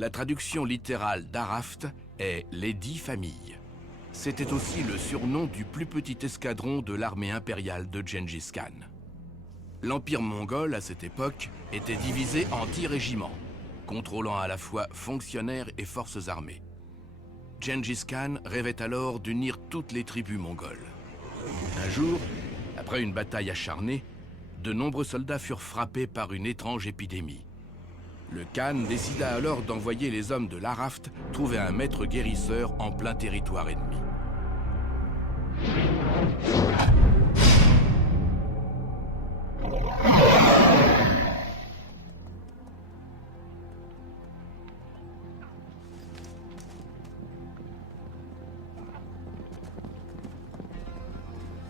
La traduction littérale d'Araft est « les 10 familles ». C'était aussi le surnom du plus petit escadron de l'armée impériale de Gengis Khan. L'Empire mongol, à cette époque, était divisé en 10 régiments, contrôlant à la fois fonctionnaires et forces armées. Gengis Khan rêvait alors d'unir toutes les tribus mongoles. Un jour, après une bataille acharnée, de nombreux soldats furent frappés par une étrange épidémie. Le Khan décida alors d'envoyer les hommes de l'Araft trouver un maître guérisseur en plein territoire ennemi.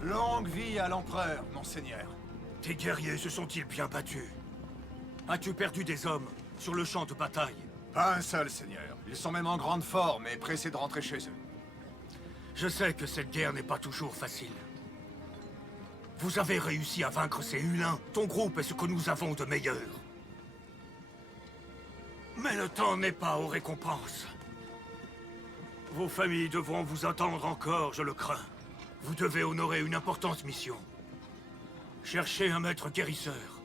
Longue vie à l'empereur, monseigneur. Tes guerriers se sont-ils bien battus? As-tu perdu des hommes sur le champ de bataille? Pas un seul, seigneur. Ils sont même en grande forme et pressés de rentrer chez eux. Je sais que cette guerre n'est pas toujours facile. Vous avez réussi à vaincre ces Hulins. Ton groupe est ce que nous avons de meilleur. Mais le temps n'est pas aux récompenses. Vos familles devront vous attendre encore, je le crains. Vous devez honorer une importante mission. Cherchez un maître guérisseur.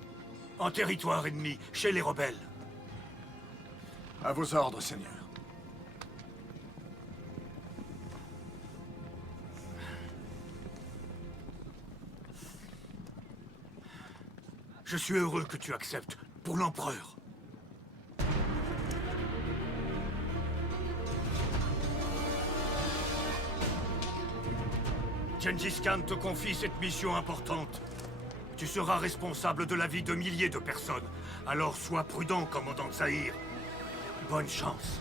En territoire ennemi, chez les rebelles. À vos ordres, seigneur. Je suis heureux que tu acceptes, pour l'empereur. Gengis Khan te confie cette mission importante. Tu seras responsable de la vie de milliers de personnes. Alors sois prudent, commandant Zahir. Bonne chance.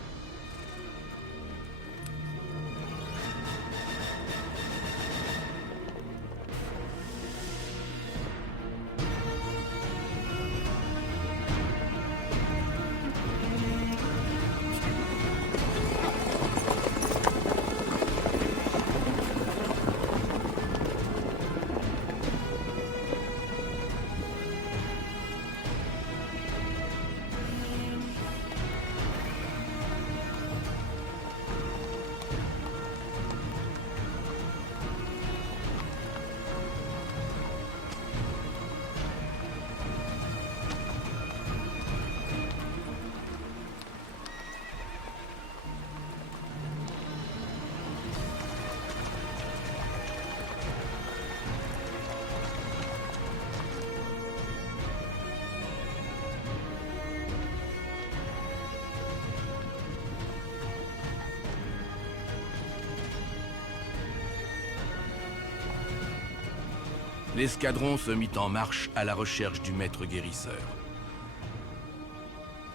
L'escadron se mit en marche à la recherche du maître guérisseur.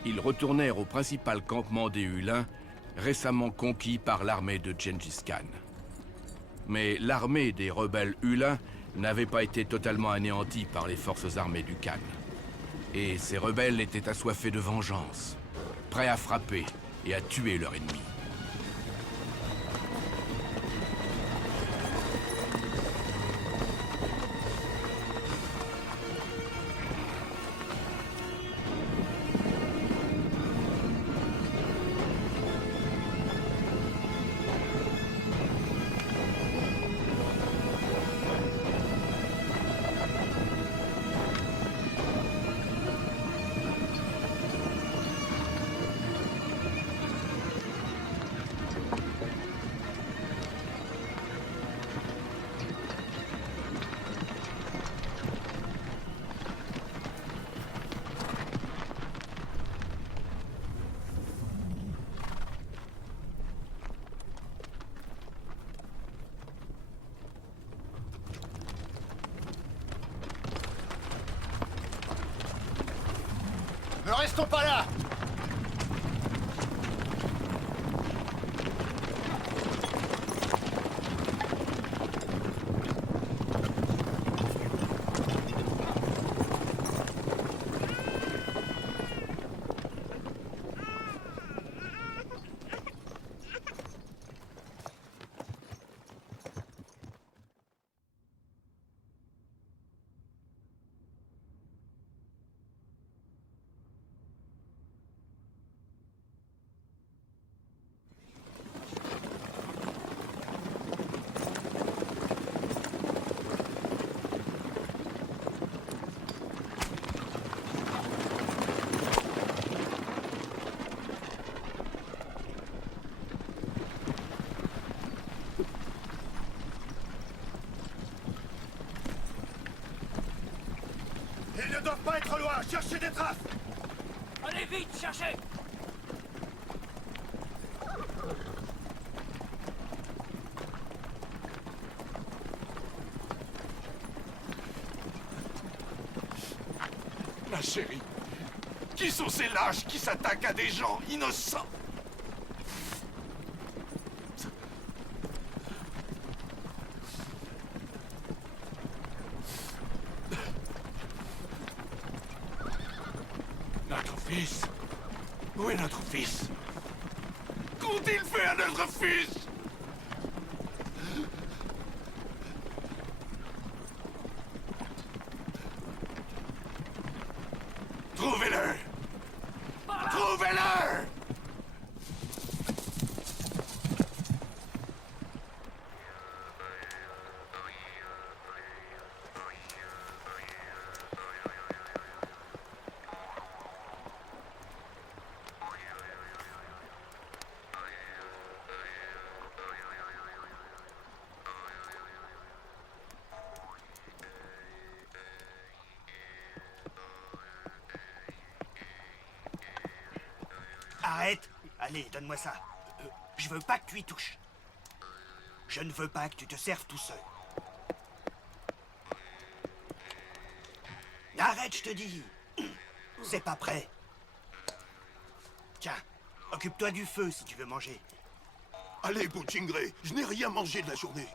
Ils retournèrent au principal campement des Hulins, récemment conquis par l'armée de Gengis Khan. Mais l'armée des rebelles Hulins n'avait pas été totalement anéantie par les forces armées du Khan. Et ces rebelles étaient assoiffés de vengeance, prêts à frapper et à tuer leur ennemi. Ne restons pas là! Ils ne doivent pas être loin. Cherchez des traces. Allez vite, cherchez! Ma chérie, qui sont ces lâches qui s'attaquent à des gens innocents? Notre fils? Où est notre fils? Qu'ont-ils fait à notre fils? Trouvez-le! Trouvez-le! Arrête! Allez, donne-moi ça. Je veux pas que tu y touches. Je ne veux pas que tu te serves tout seul. Arrête, je te dis. C'est pas prêt. Tiens, occupe-toi du feu si tu veux manger. Allez, Bouchingre, je n'ai rien mangé de la journée.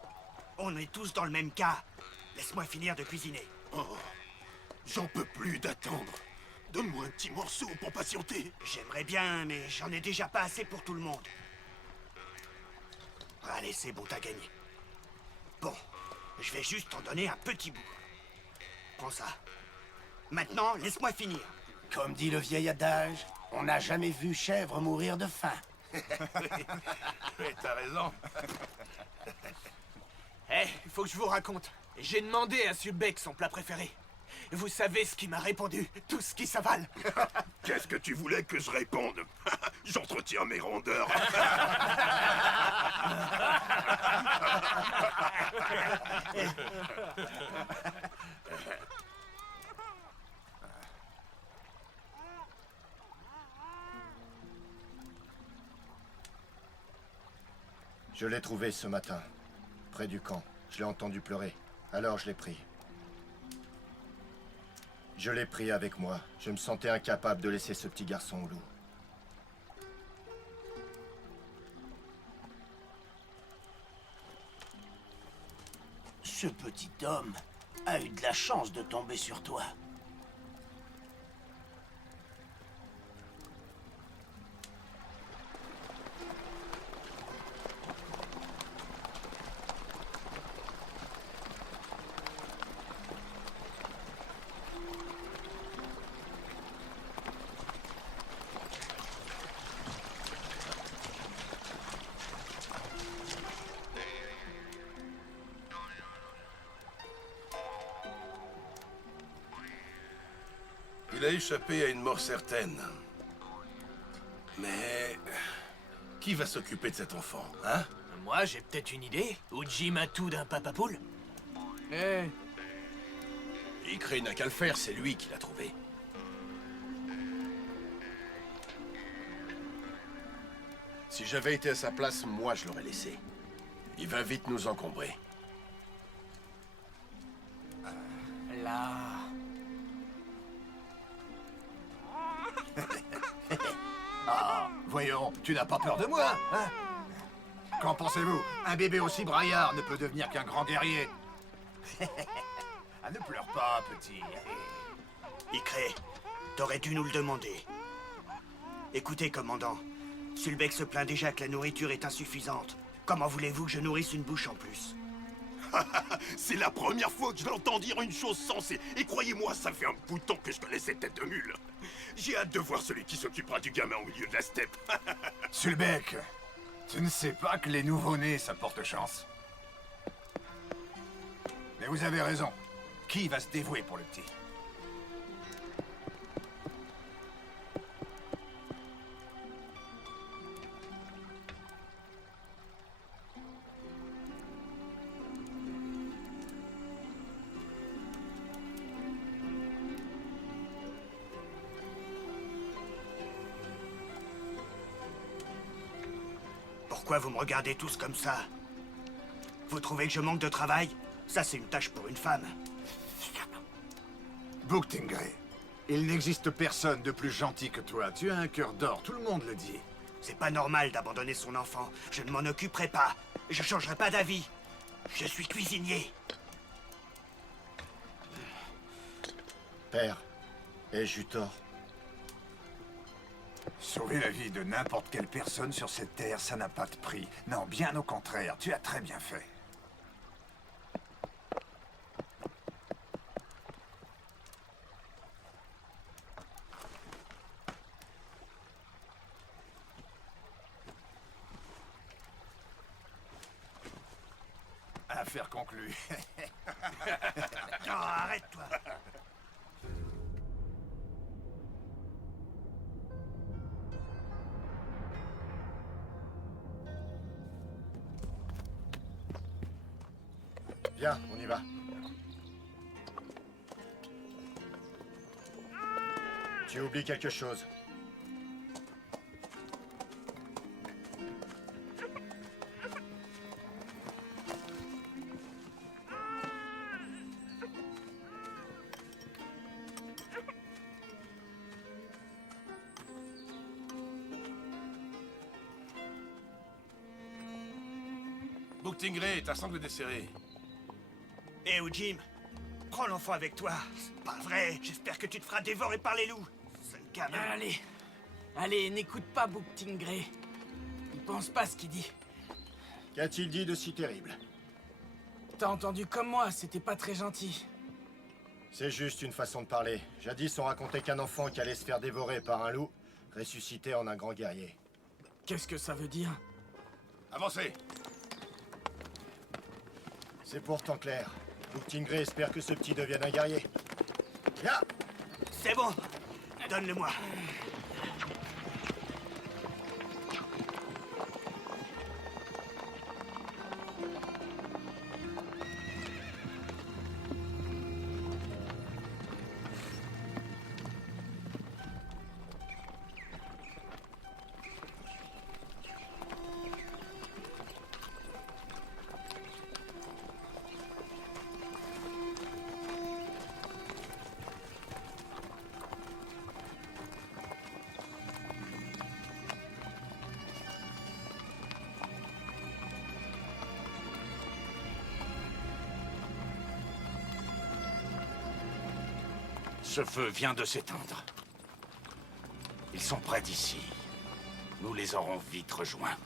On est tous dans le même cas. Laisse-moi finir de cuisiner. Oh, j'en peux plus d'attendre. Donne-moi un petit morceau pour patienter. J'aimerais bien, mais j'en ai déjà pas assez pour tout le monde. Allez, c'est bon, t'as gagné. Bon, je vais juste t'en donner un petit bout. Prends ça. Maintenant, laisse-moi finir. Comme dit le vieil adage, on n'a jamais vu chèvre mourir de faim. T'as raison. Il faut que je vous raconte. J'ai demandé à Sulbeck son plat préféré. Vous savez ce qu'il m'a répondu? Tout ce qui s'avale. Qu'est-ce que tu voulais que je réponde? J'entretiens mes rondeurs. Je l'ai trouvé ce matin, près du camp. Je l'ai entendu pleurer. Alors je l'ai pris. Je l'ai pris avec moi. Je me sentais incapable de laisser ce petit garçon au loup. Ce petit homme a eu de la chance de tomber sur toi. Il a échappé à une mort certaine. Mais... qui va s'occuper de cet enfant, hein? Moi, j'ai peut-être une idée. Uji Matou d'un papapoule. Ikri n'a qu'à le faire, c'est lui qui l'a trouvé. Si j'avais été à sa place, moi je l'aurais laissé. Il va vite nous encombrer. Là... Voyons, tu n'as pas peur de moi, hein? Qu'en pensez-vous? Un bébé aussi braillard ne peut devenir qu'un grand guerrier. Ah, ne pleure pas, petit. Icré, t'aurais dû nous le demander. Écoutez, commandant. Sulbeck se plaint déjà que la nourriture est insuffisante. Comment voulez-vous que je nourrisse une bouche en plus? C'est la première fois que je l'entends dire une chose sensée. Et croyez-moi, ça fait un bout de temps que je connais cette tête de mule. J'ai hâte de voir celui qui s'occupera du gamin au milieu de la steppe. Sulbeck, tu ne sais pas que les nouveau-nés, ça porte chance. Mais vous avez raison. Qui va se dévouer pour le petit? Pourquoi vous me regardez tous comme ça? Vous trouvez que je manque de travail? Ça, c'est une tâche pour une femme. Book Tingray, il n'existe personne de plus gentil que toi. Tu as un cœur d'or, tout le monde le dit. C'est pas normal d'abandonner son enfant. Je ne m'en occuperai pas. Je changerai pas d'avis. Je suis cuisinier. Père, ai-je eu tort? Sauver la vie de n'importe quelle personne sur cette terre, ça n'a pas de prix. Non, bien au contraire, tu as très bien fait. Affaire conclue. Non, arrête-toi. Viens, on y va. Tu oublies quelque chose. Book Tingray, ta sangle desserrée. Eh oh Jim, prends l'enfant avec toi. C'est pas vrai. J'espère que tu te feras dévorer par les loups. Sale gamin. Allez, n'écoute pas Book Tingray. Il pense pas ce qu'il dit. Qu'a-t-il dit de si terrible? T'as entendu comme moi, c'était pas très gentil. C'est juste une façon de parler. Jadis, on racontait qu'un enfant qui allait se faire dévorer par un loup ressuscitait en un grand guerrier. Qu'est-ce que ça veut dire? Avancez. C'est pourtant clair. Book Tingray espère que ce petit devienne un guerrier. Viens! C'est bon. Donne-le-moi. Ce feu vient de s'éteindre. Ils sont près d'ici. Nous les aurons vite rejoints.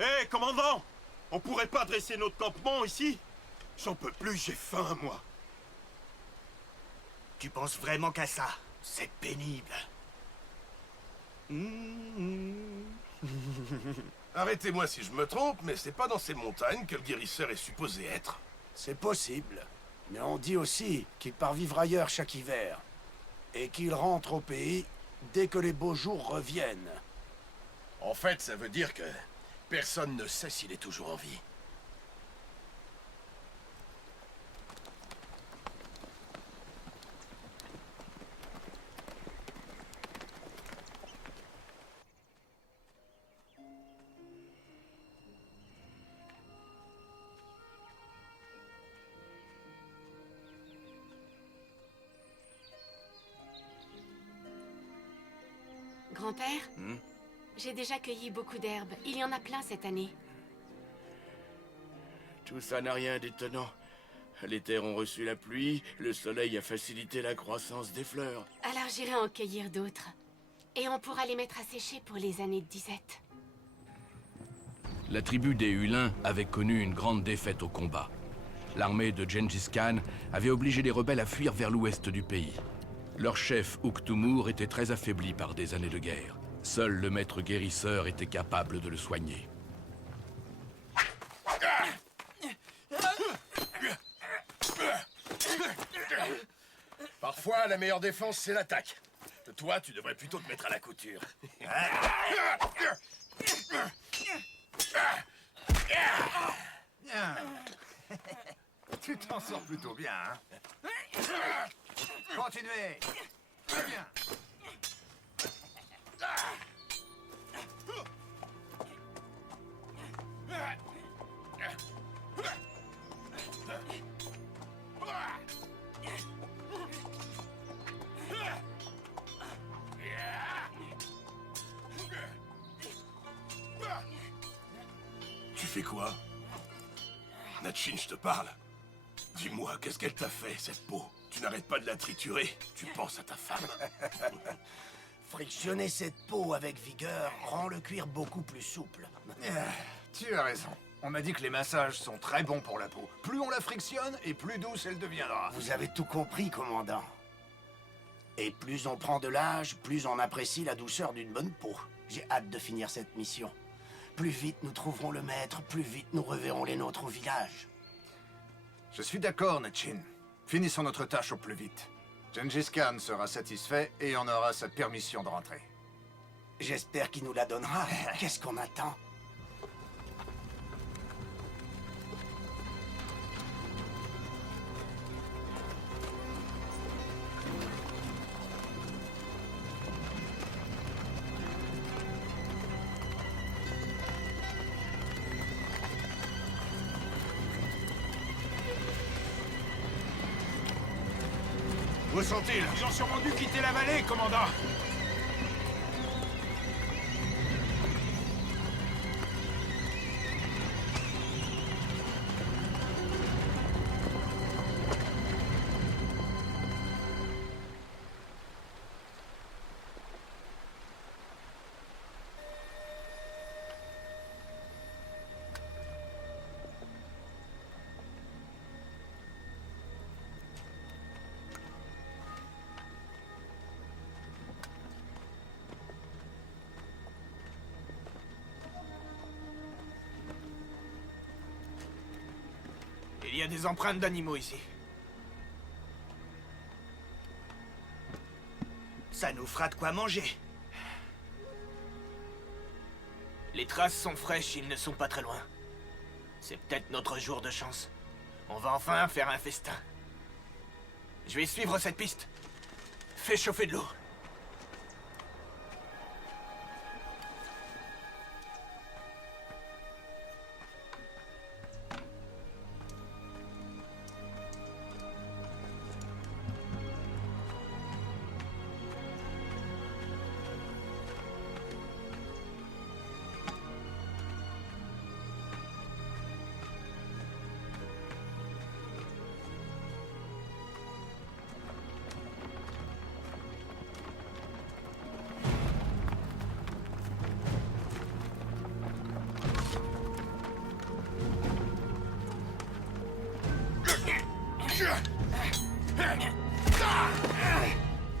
Hé, commandant! On pourrait pas dresser notre campement ici? J'en peux plus, j'ai faim, moi. Tu penses vraiment qu'à ça? C'est pénible. Arrêtez-moi si je me trompe, mais c'est pas dans ces montagnes que le guérisseur est supposé être. C'est possible. Mais on dit aussi qu'il part vivre ailleurs chaque hiver. Et qu'il rentre au pays dès que les beaux jours reviennent. En fait, ça veut dire que personne ne sait s'il est toujours en vie. Grand-père, j'ai déjà cueilli beaucoup d'herbes. Il y en a plein cette année. Tout ça n'a rien d'étonnant. Les terres ont reçu la pluie, le soleil a facilité la croissance des fleurs. Alors j'irai en cueillir d'autres. Et on pourra les mettre à sécher pour les années de disette. La tribu des Hulins avait connu une grande défaite au combat. L'armée de Gengis Khan avait obligé les rebelles à fuir vers l'ouest du pays. Leur chef, Uktumur, était très affaibli par des années de guerre. Seul le maître guérisseur était capable de le soigner. Parfois, la meilleure défense, c'est l'attaque. Toi, tu devrais plutôt te mettre à la couture. Bien. Tu t'en sors plutôt bien, hein? Continuez. Très bien. Tu fais quoi? Natchin, je te parle. Dis-moi, qu'est-ce qu'elle t'a fait, cette peau? Tu n'arrêtes pas de la triturer. Tu penses à ta femme. Frictionner cette peau avec vigueur rend le cuir beaucoup plus souple. Tu as raison. On m'a dit que les massages sont très bons pour la peau. Plus on la frictionne, et plus douce elle deviendra. Vous avez tout compris, commandant. Et plus on prend de l'âge, plus on apprécie la douceur d'une bonne peau. J'ai hâte de finir cette mission. Plus vite nous trouverons le maître, plus vite nous reverrons les nôtres au village. Je suis d'accord, Natchin. Finissons notre tâche au plus vite. Gengis Khan sera satisfait et on aura sa permission de rentrer. J'espère qu'il nous la donnera. Qu'est-ce qu'on attend? Où sont-ils? Ils ont sûrement dû quitter la vallée, commandant. Il y a des empreintes d'animaux ici. Ça nous fera de quoi manger. Les traces sont fraîches, ils ne sont pas très loin. C'est peut-être notre jour de chance. On va enfin faire un festin. Je vais suivre cette piste. Fais chauffer de l'eau.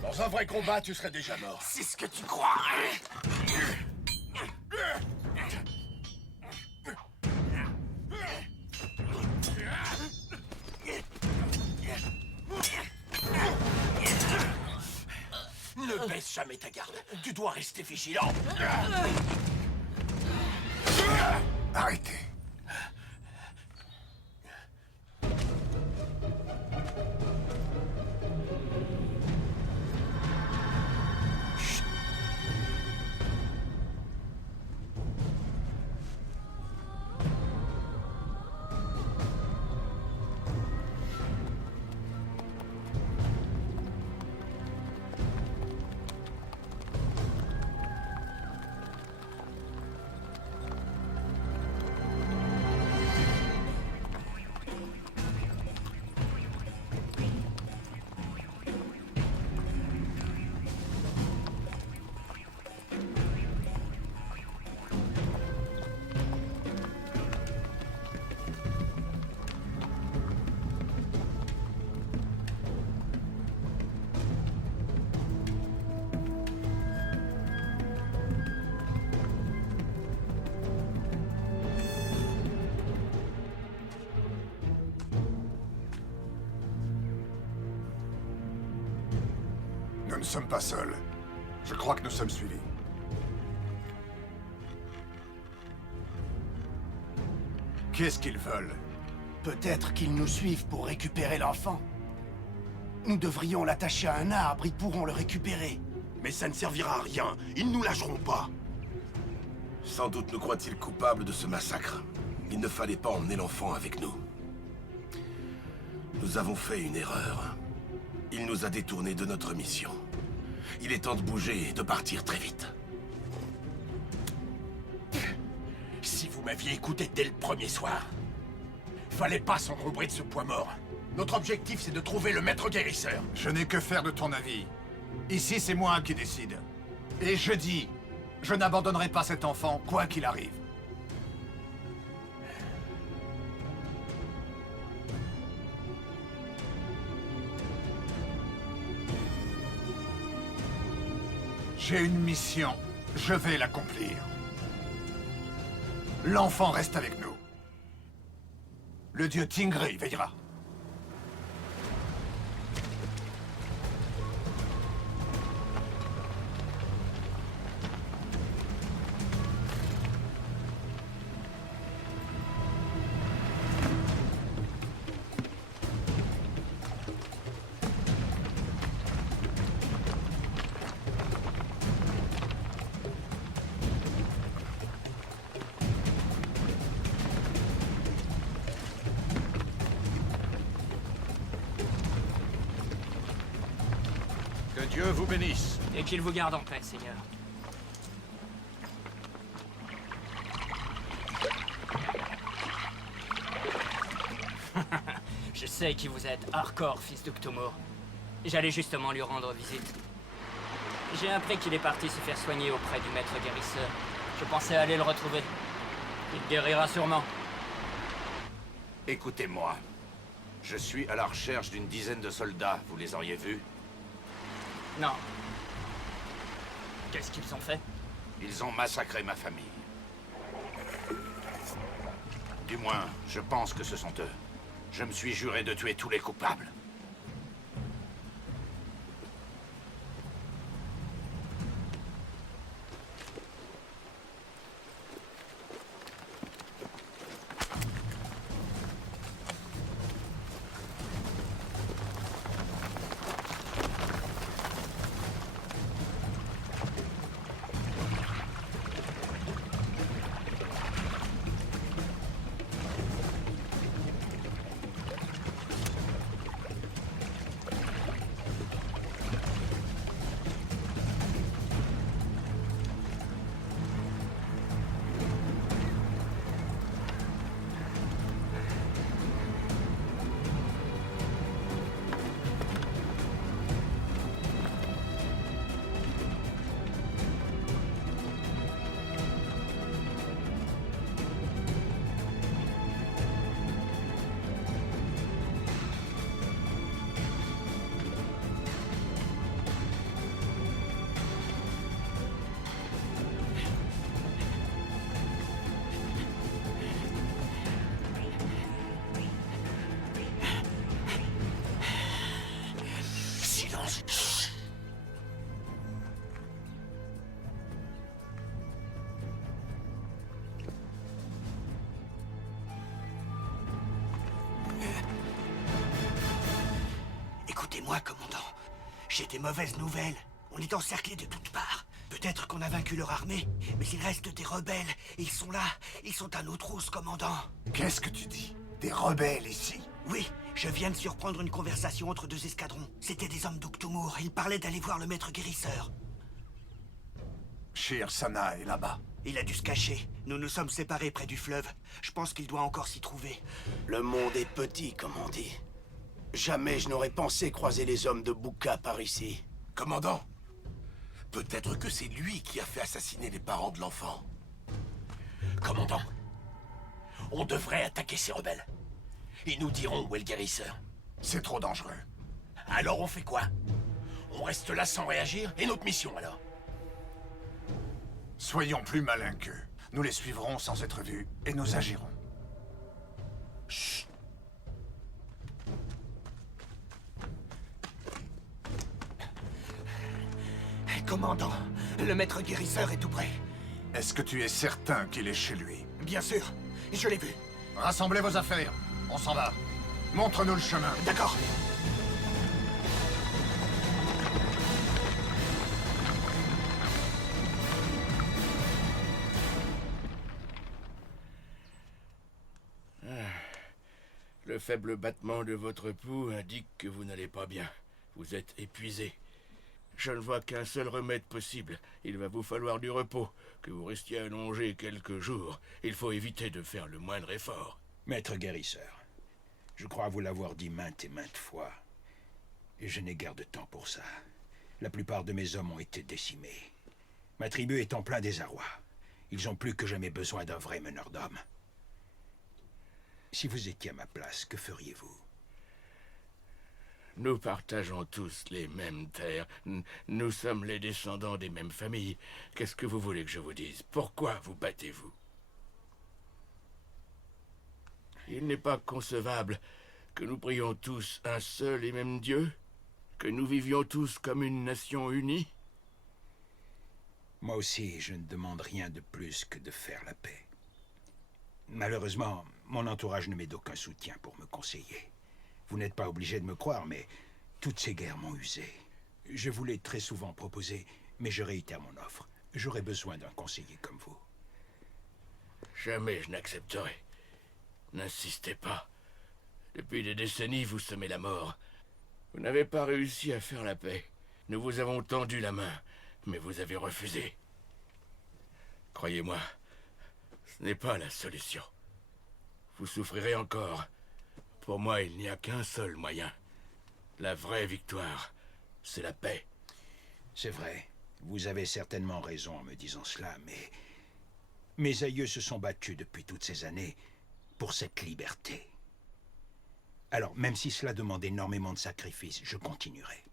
Dans un vrai combat, tu serais déjà mort. C'est ce que tu crois. Ne baisse jamais ta garde. Tu dois rester vigilant. Arrêtez. Nous ne sommes pas seuls. Je crois que nous sommes suivis. Qu'est-ce qu'ils veulent? Peut-être qu'ils nous suivent pour récupérer l'enfant. Nous devrions l'attacher à un arbre, ils pourront le récupérer. Mais ça ne servira à rien. Ils ne nous lâcheront pas. Sans doute nous croient-ils coupables de ce massacre. Il ne fallait pas emmener l'enfant avec nous. Nous avons fait une erreur. Il nous a détournés de notre mission. Il est temps de bouger et de partir très vite. Si vous m'aviez écouté dès le premier soir, fallait pas s'enrober de ce poids mort. Notre objectif, c'est de trouver le maître guérisseur. Je n'ai que faire de ton avis. Ici, c'est moi qui décide. Et je dis, je n'abandonnerai pas cet enfant, quoi qu'il arrive. J'ai une mission. Je vais l'accomplir. L'enfant reste avec nous. Le dieu Tingri veillera. Que Dieu vous bénisse. Et qu'il vous garde en paix, Seigneur. Je sais qui vous êtes, hardcore, fils d'Uctumur. J'allais justement lui rendre visite. J'ai appris qu'il est parti se faire soigner auprès du maître guérisseur. Je pensais aller le retrouver. Il guérira sûrement. Écoutez-moi. Je suis à la recherche d'une dizaine de soldats. Vous les auriez vus? Non. Qu'est-ce qu'ils ont fait? Ils ont massacré ma famille. Du moins, je pense que ce sont eux. Je me suis juré de tuer tous les coupables. Écoutez-moi, commandant. J'ai des mauvaises nouvelles. On est encerclés de toutes parts. Peut-être qu'on a vaincu leur armée, mais il reste des rebelles. Ils sont là. Ils sont à nos trousses, commandant. Qu'est-ce que tu dis? Des rebelles ici? Oui, je viens de surprendre une conversation entre deux escadrons. C'étaient des hommes d'Uctumur. Ils parlaient d'aller voir le maître guérisseur. Shir Sana est là-bas. Il a dû se cacher. Nous nous sommes séparés près du fleuve. Je pense qu'il doit encore s'y trouver. Le monde est petit, comme on dit. Jamais je n'aurais pensé croiser les hommes de Bouka par ici. Commandant, peut-être que c'est lui qui a fait assassiner les parents de l'enfant. Commandant, on devrait attaquer ces rebelles. Ils nous diront où est le guérisseur. C'est trop dangereux. Alors on fait quoi? On reste là sans réagir? Et notre mission alors? Soyons plus malins qu'eux. Nous les suivrons sans être vus et nous agirons. Chut. Commandant, le maître guérisseur est tout près. Est-ce que tu es certain qu'il est chez lui? Bien sûr, je l'ai vu. Rassemblez vos affaires. On s'en va. Montre-nous le chemin. D'accord. Le faible battement de votre pouls indique que vous n'allez pas bien. Vous êtes épuisé. Je ne vois qu'un seul remède possible. Il va vous falloir du repos, que vous restiez allongé quelques jours. Il faut éviter de faire le moindre effort. Maître guérisseur, je crois vous l'avoir dit maintes et maintes fois. Et je n'ai guère de temps pour ça. La plupart de mes hommes ont été décimés. Ma tribu est en plein désarroi. Ils ont plus que jamais besoin d'un vrai meneur d'hommes. Si vous étiez à ma place, que feriez-vous? Nous partageons tous les mêmes terres. Nous sommes les descendants des mêmes familles. Qu'est-ce que vous voulez que je vous dise? Pourquoi vous battez-vous? Il n'est pas concevable que nous prions tous un seul et même Dieu? Que nous vivions tous comme une nation unie? Moi aussi, je ne demande rien de plus que de faire la paix. Malheureusement, mon entourage ne m'est d'aucun soutien pour me conseiller. Vous n'êtes pas obligé de me croire, mais toutes ces guerres m'ont usé. Je vous l'ai très souvent proposé, mais je réitère mon offre. J'aurais besoin d'un conseiller comme vous. Jamais je n'accepterai. N'insistez pas. Depuis des décennies, vous semez la mort. Vous n'avez pas réussi à faire la paix. Nous vous avons tendu la main, mais vous avez refusé. Croyez-moi, ce n'est pas la solution. Vous souffrirez encore. Pour moi, il n'y a qu'un seul moyen. La vraie victoire, c'est la paix. C'est vrai. Vous avez certainement raison en me disant cela, mais... Mes aïeux se sont battus depuis toutes ces années pour cette liberté. Alors, même si cela demande énormément de sacrifices, je continuerai.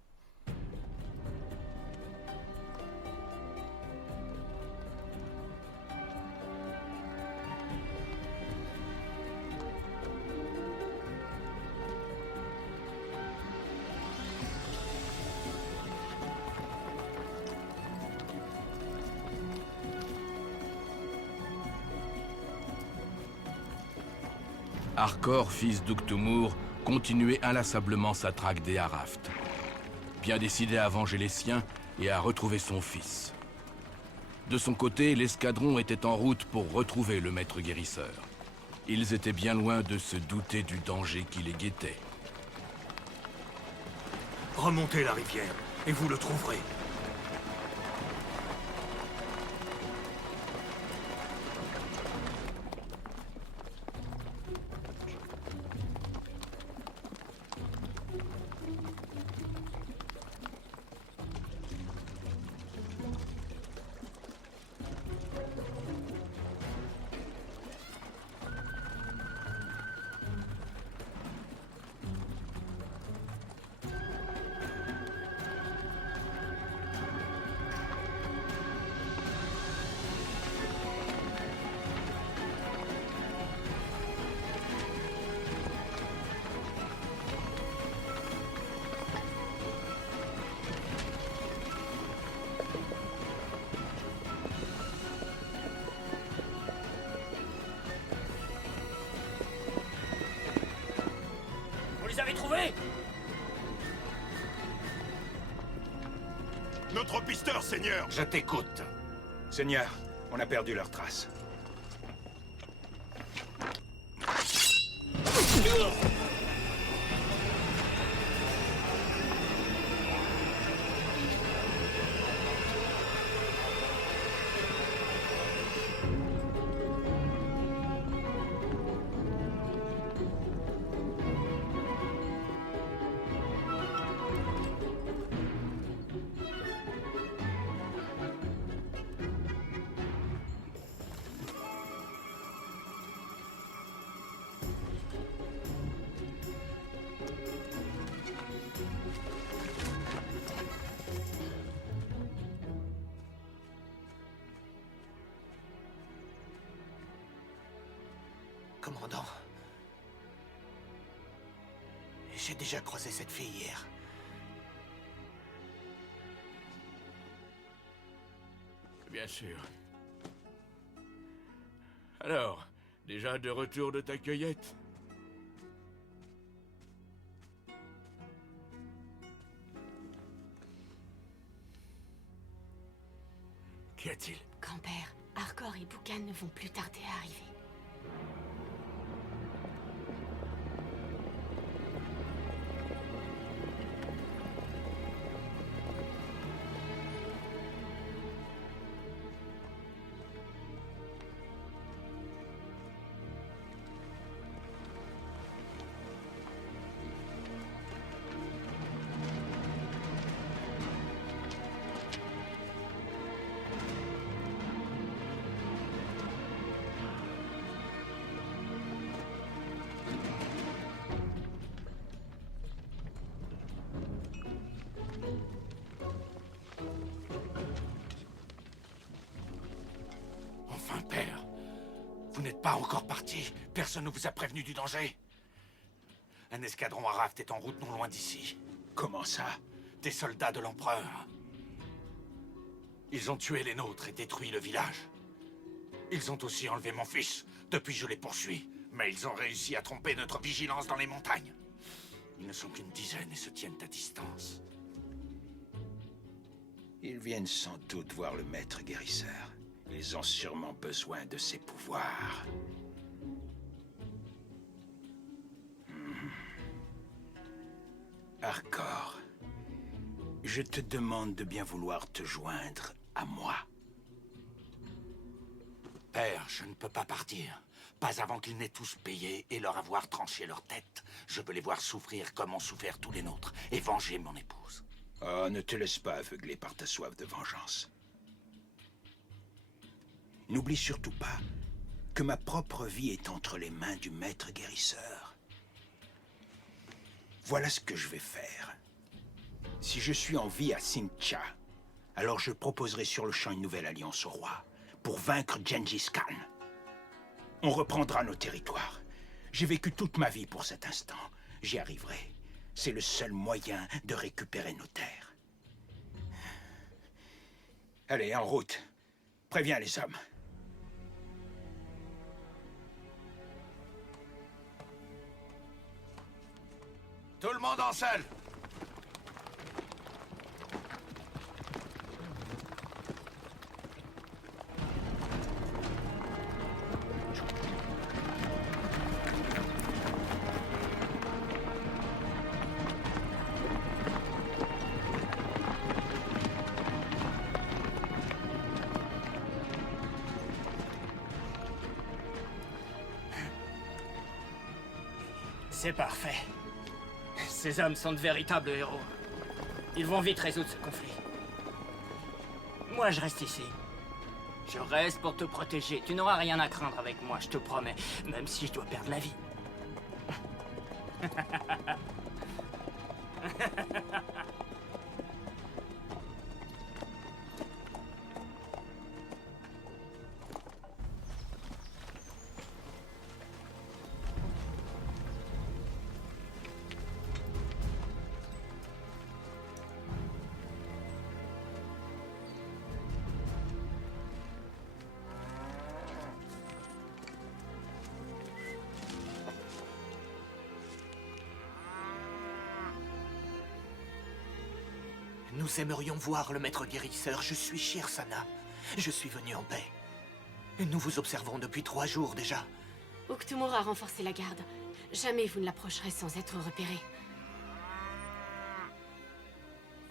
Arcor, fils d'Uctumur, continuait inlassablement sa traque des Araft. Bien décidé à venger les siens et à retrouver son fils. De son côté, l'escadron était en route pour retrouver le maître guérisseur. Ils étaient bien loin de se douter du danger qui les guettait. Remontez la rivière, et vous le trouverez. Vous les avez trouvés? Notre pisteur, Seigneur! Je t'écoute. Seigneur, on a perdu leurs traces. Commandant, j'ai déjà croisé cette fille hier. Bien sûr. Alors, déjà de retour de ta cueillette? Qu'y a-t-il? Grand-père, Arcor et Boucan ne vont plus tarder à arriver. Enfin, père, vous n'êtes pas encore parti. Personne ne vous a prévenu du danger. Un escadron à raft est en route non loin d'ici. Comment ça? Des soldats de l'Empereur. Ils ont tué les nôtres et détruit le village. Ils ont aussi enlevé mon fils. Depuis, je les poursuis. Mais ils ont réussi à tromper notre vigilance dans les montagnes. Ils ne sont qu'une dizaine et se tiennent à distance. Ils viennent sans doute voir le maître guérisseur. Ils ont sûrement besoin de ses pouvoirs. Arcor, je te demande de bien vouloir te joindre à moi. Père, je ne peux pas partir. Pas avant qu'ils n'aient tous payé et leur avoir tranché leur tête. Je veux les voir souffrir comme ont souffert tous les nôtres et venger mon épouse. Oh, ne te laisse pas aveugler par ta soif de vengeance. N'oublie surtout pas que ma propre vie est entre les mains du maître guérisseur. Voilà ce que je vais faire. Si je suis en vie à Sincha, alors je proposerai sur le champ une nouvelle alliance au roi pour vaincre Gengis Khan. On reprendra nos territoires. J'ai vécu toute ma vie pour cet instant. J'y arriverai. C'est le seul moyen de récupérer nos terres. Allez, en route. Préviens les hommes. Tout le monde en selle! C'est parfait. Ces hommes sont de véritables héros. Ils vont vite résoudre ce conflit. Moi, je reste ici. Je reste pour te protéger. Tu n'auras rien à craindre avec moi, je te promets. Même si je dois perdre la vie. Nous aimerions voir le maître guérisseur. Je suis Shirsana. Je suis venu en paix. Nous vous observons depuis 3 jours déjà. Uktumur a renforcé la garde. Jamais vous ne l'approcherez sans être repéré.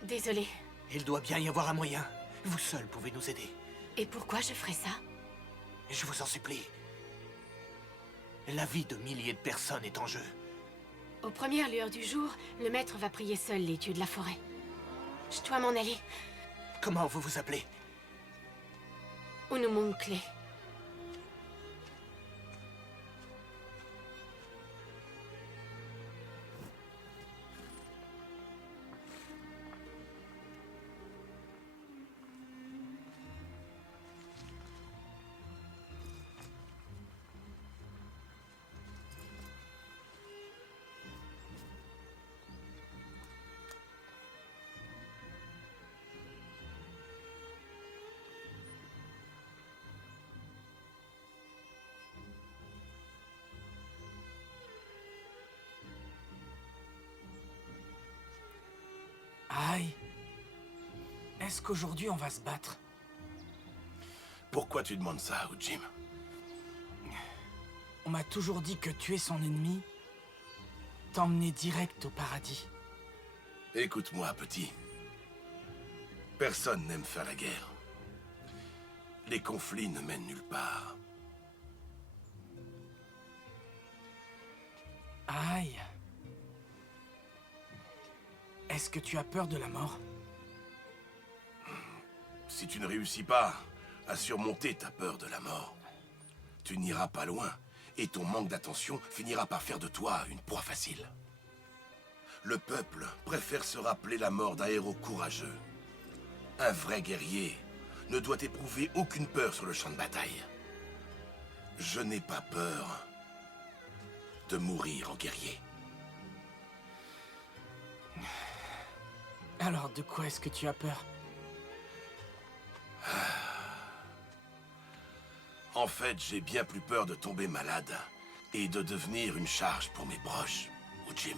Désolé. Il doit bien y avoir un moyen. Vous seul pouvez nous aider. Et pourquoi je ferais ça? Je vous en supplie. La vie de milliers de personnes est en jeu. Aux premières lueurs du jour, le maître va prier seul les dieux de la forêt. Je dois m'en aller. Comment vous vous appelez? Unumunkle. Aïe. Est-ce qu'aujourd'hui on va se battre? Pourquoi tu demandes ça, Ujim? On m'a toujours dit que tuer son ennemi t'emmenait direct au paradis. Écoute-moi, petit. Personne n'aime faire la guerre. Les conflits ne mènent nulle part. Aïe. Est-ce que tu as peur de la mort? Si tu ne réussis pas à surmonter ta peur de la mort, tu n'iras pas loin, et ton manque d'attention finira par faire de toi une proie facile. Le peuple préfère se rappeler la mort d'un héros courageux. Un vrai guerrier ne doit éprouver aucune peur sur le champ de bataille. Je n'ai pas peur de mourir en guerrier. Alors de quoi est-ce que tu as peur? En fait, j'ai bien plus peur de tomber malade et de devenir une charge pour mes proches, Ujim.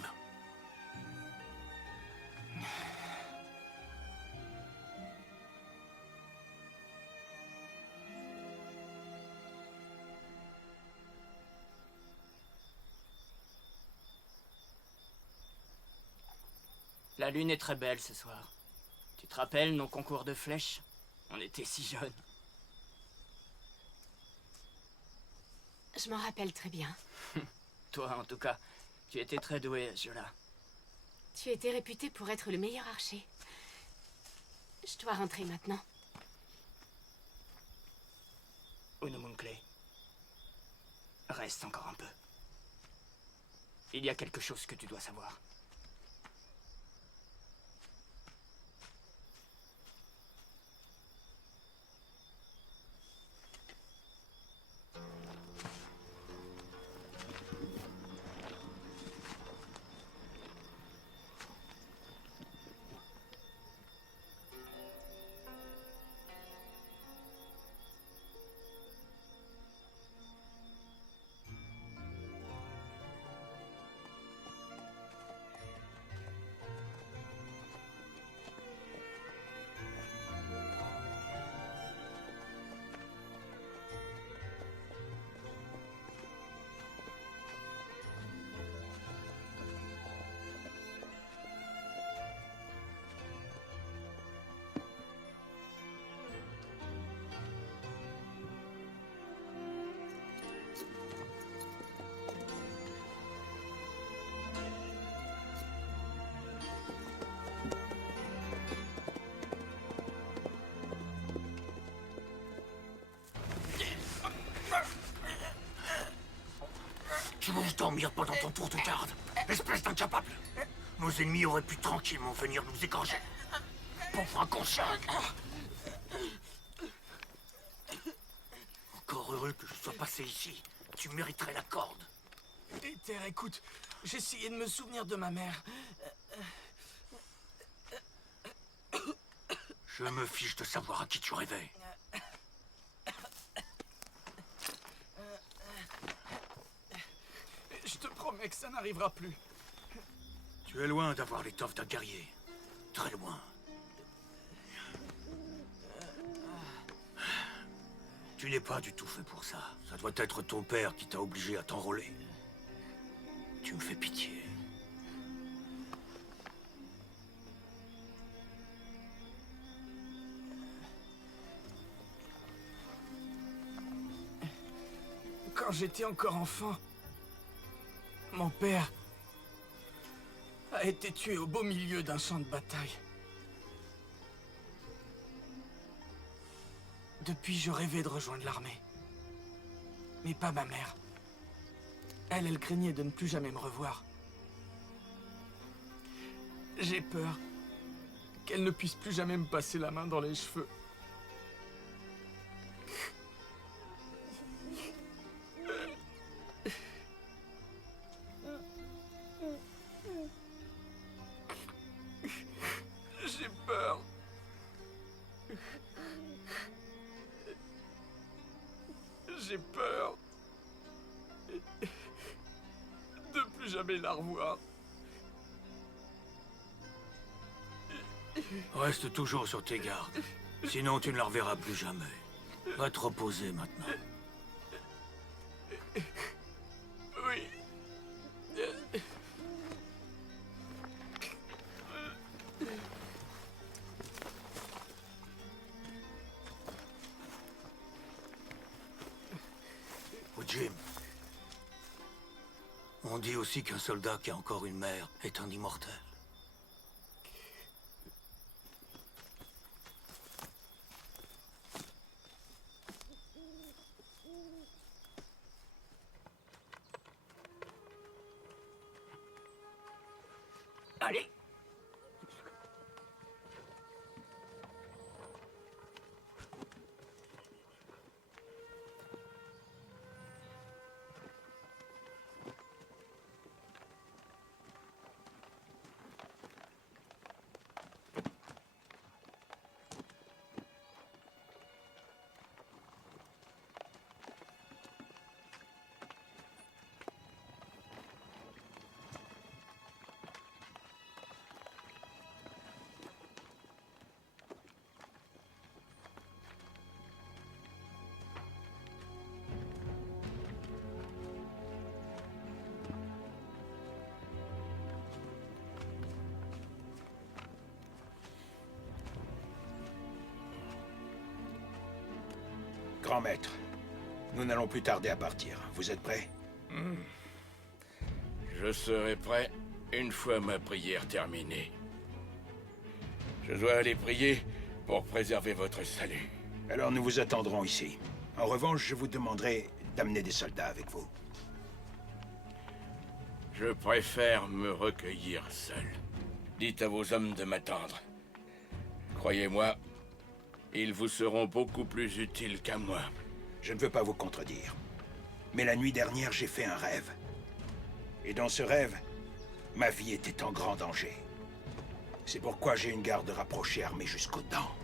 La lune est très belle ce soir. Tu te rappelles nos concours de flèches? On était si jeunes. Je m'en rappelle très bien. Toi, en tout cas, tu étais très doué, Jola. Tu étais réputé pour être le meilleur archer. Je dois rentrer maintenant. Unomunkle, reste encore un peu. Il y a quelque chose que tu dois savoir. Tu veux dormir pendant ton tour de garde, espèce d'incapable. Nos ennemis auraient pu tranquillement venir nous égorger. Pauvre inconscient. Encore heureux que je sois passé ici. Tu mériterais la corde. Ether, écoute, j'essayais de me souvenir de ma mère. Je me fiche de savoir à qui tu rêvais. Je te promets que ça n'arrivera plus. Tu es loin d'avoir l'étoffe d'un guerrier. Très loin. Tu n'es pas du tout fait pour ça. Ça doit être ton père qui t'a obligé à t'enrôler. Tu me fais pitié. Quand j'étais encore enfant, mon père a été tué au beau milieu d'un champ de bataille. Depuis, je rêvais de rejoindre l'armée. Mais pas ma mère. Elle craignait de ne plus jamais me revoir. J'ai peur qu'elle ne puisse plus jamais me passer la main dans les cheveux. J'ai peur. J'ai peur de plus jamais la revoir. Reste toujours sur tes gardes. Sinon, tu ne la reverras plus jamais. Va te reposer maintenant. Oui. Oh, Jim. On dit aussi qu'un soldat qui a encore une mère est un immortel. Allez. Grand maître, nous n'allons plus tarder à partir. Vous êtes prêts? Je serai prêt une fois ma prière terminée. Je dois aller prier pour préserver votre salut. Alors nous vous attendrons ici. En revanche, je vous demanderai d'amener des soldats avec vous. Je préfère me recueillir seul. Dites à vos hommes de m'attendre. Croyez-moi, ils vous seront beaucoup plus utiles qu'à moi. Je ne veux pas vous contredire. Mais la nuit dernière, j'ai fait un rêve. Et dans ce rêve, ma vie était en grand danger. C'est pourquoi j'ai une garde rapprochée armée jusqu'aux dents.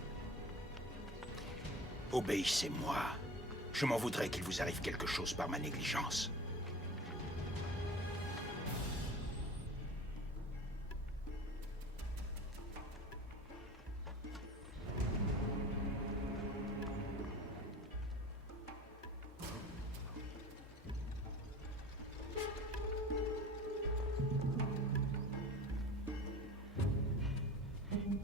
Obéissez-moi. Je m'en voudrais qu'il vous arrive quelque chose par ma négligence.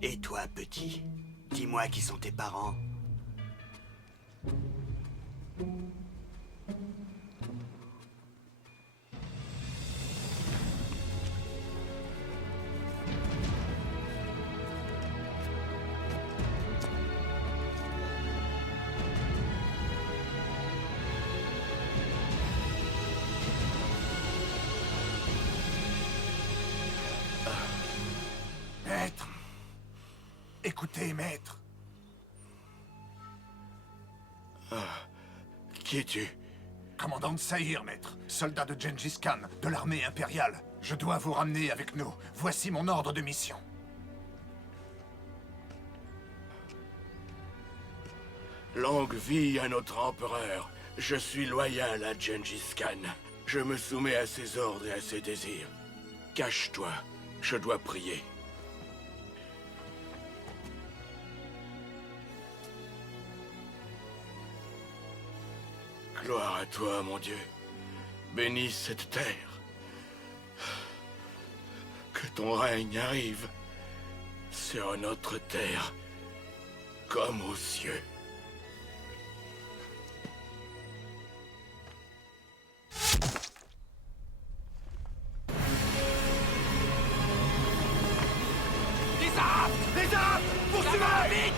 Et toi, petit, dis-moi qui sont tes parents. Maître. Écoutez, maître. Qui es-tu? Commandant de Saïr, maître. Soldat de Gengis Khan, de l'armée impériale. Je dois vous ramener avec nous. Voici mon ordre de mission. Longue vie à notre empereur. Je suis loyal à Gengis Khan. Je me soumets à ses ordres et à ses désirs. Cache-toi. Je dois prier. Gloire à toi, mon Dieu. Bénis cette terre. Que ton règne arrive sur notre terre comme aux cieux. Les Arabes! Les Arabes! Poursuivez! Vite!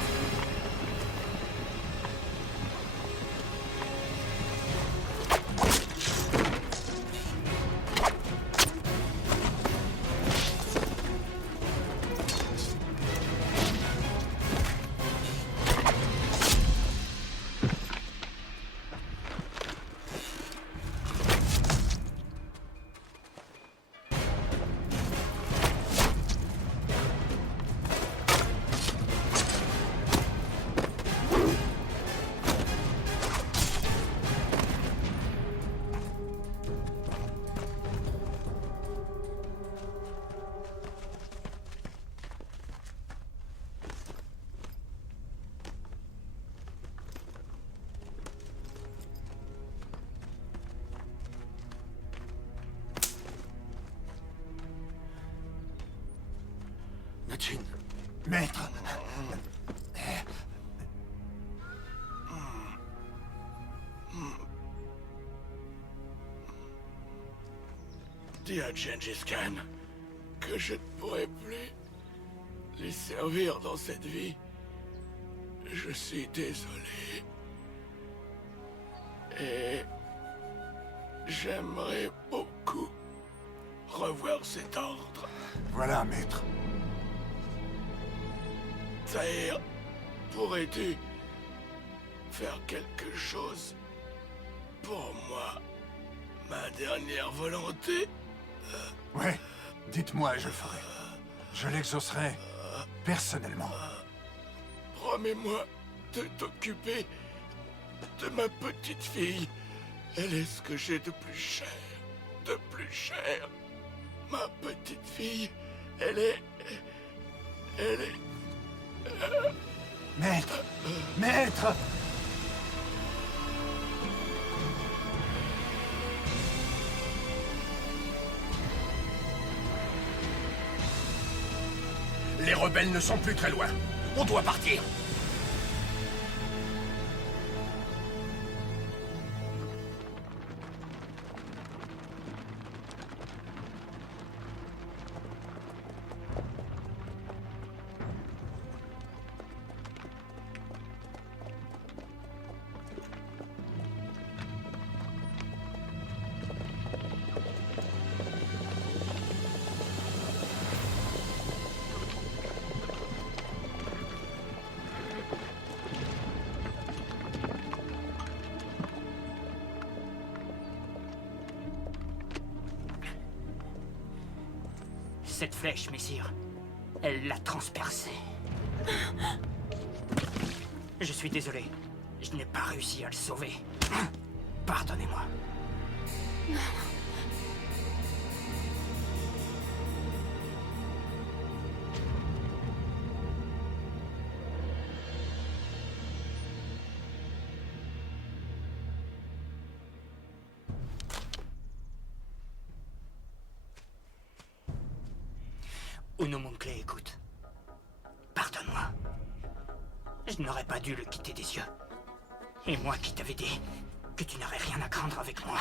Nachin. Maître. Dis à Gengis Khan que je ne pourrai plus les servir dans cette vie. Je suis désolé. Et j'aimerais beaucoup revoir cet ordre. Voilà, maître. Tahir, pourrais-tu faire quelque chose pour moi? Ma dernière volonté? Ouais, dites-moi et je le ferai. Je l'exaucerai personnellement. Promets-moi de t'occuper de ma petite fille. Elle est ce que j'ai de plus cher. De plus cher. Ma petite fille, elle est... Maître! Maître! Les rebelles ne sont plus très loin. On doit partir. Cette flèche, messire, elle l'a transpercé. Je suis désolé. Je n'ai pas réussi à le sauver. Pardonnez-moi. Unomunkle, écoute. Pardonne-moi. Je n'aurais pas dû le quitter des yeux. Et moi qui t'avais dit que tu n'aurais rien à craindre avec moi.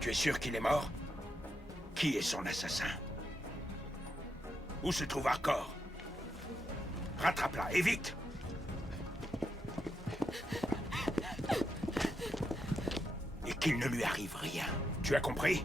Tu es sûr qu'il est mort? Qui est son assassin? Où se trouve Hardcore? Rattrape-la, et vite! Et qu'il ne lui arrive rien. Tu as compris?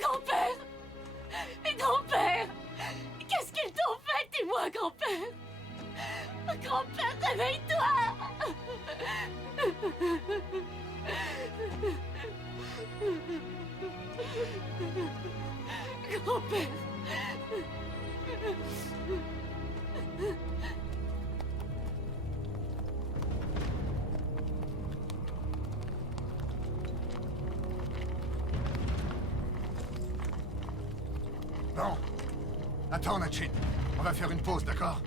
Grand-père! Grand-père! Qu'est-ce qu'ils t'ont fait, dis-moi, grand-père! Grand-père, réveille-toi! Grand-père! Bon. Attends, Nachin. On va faire une pause, d'accord?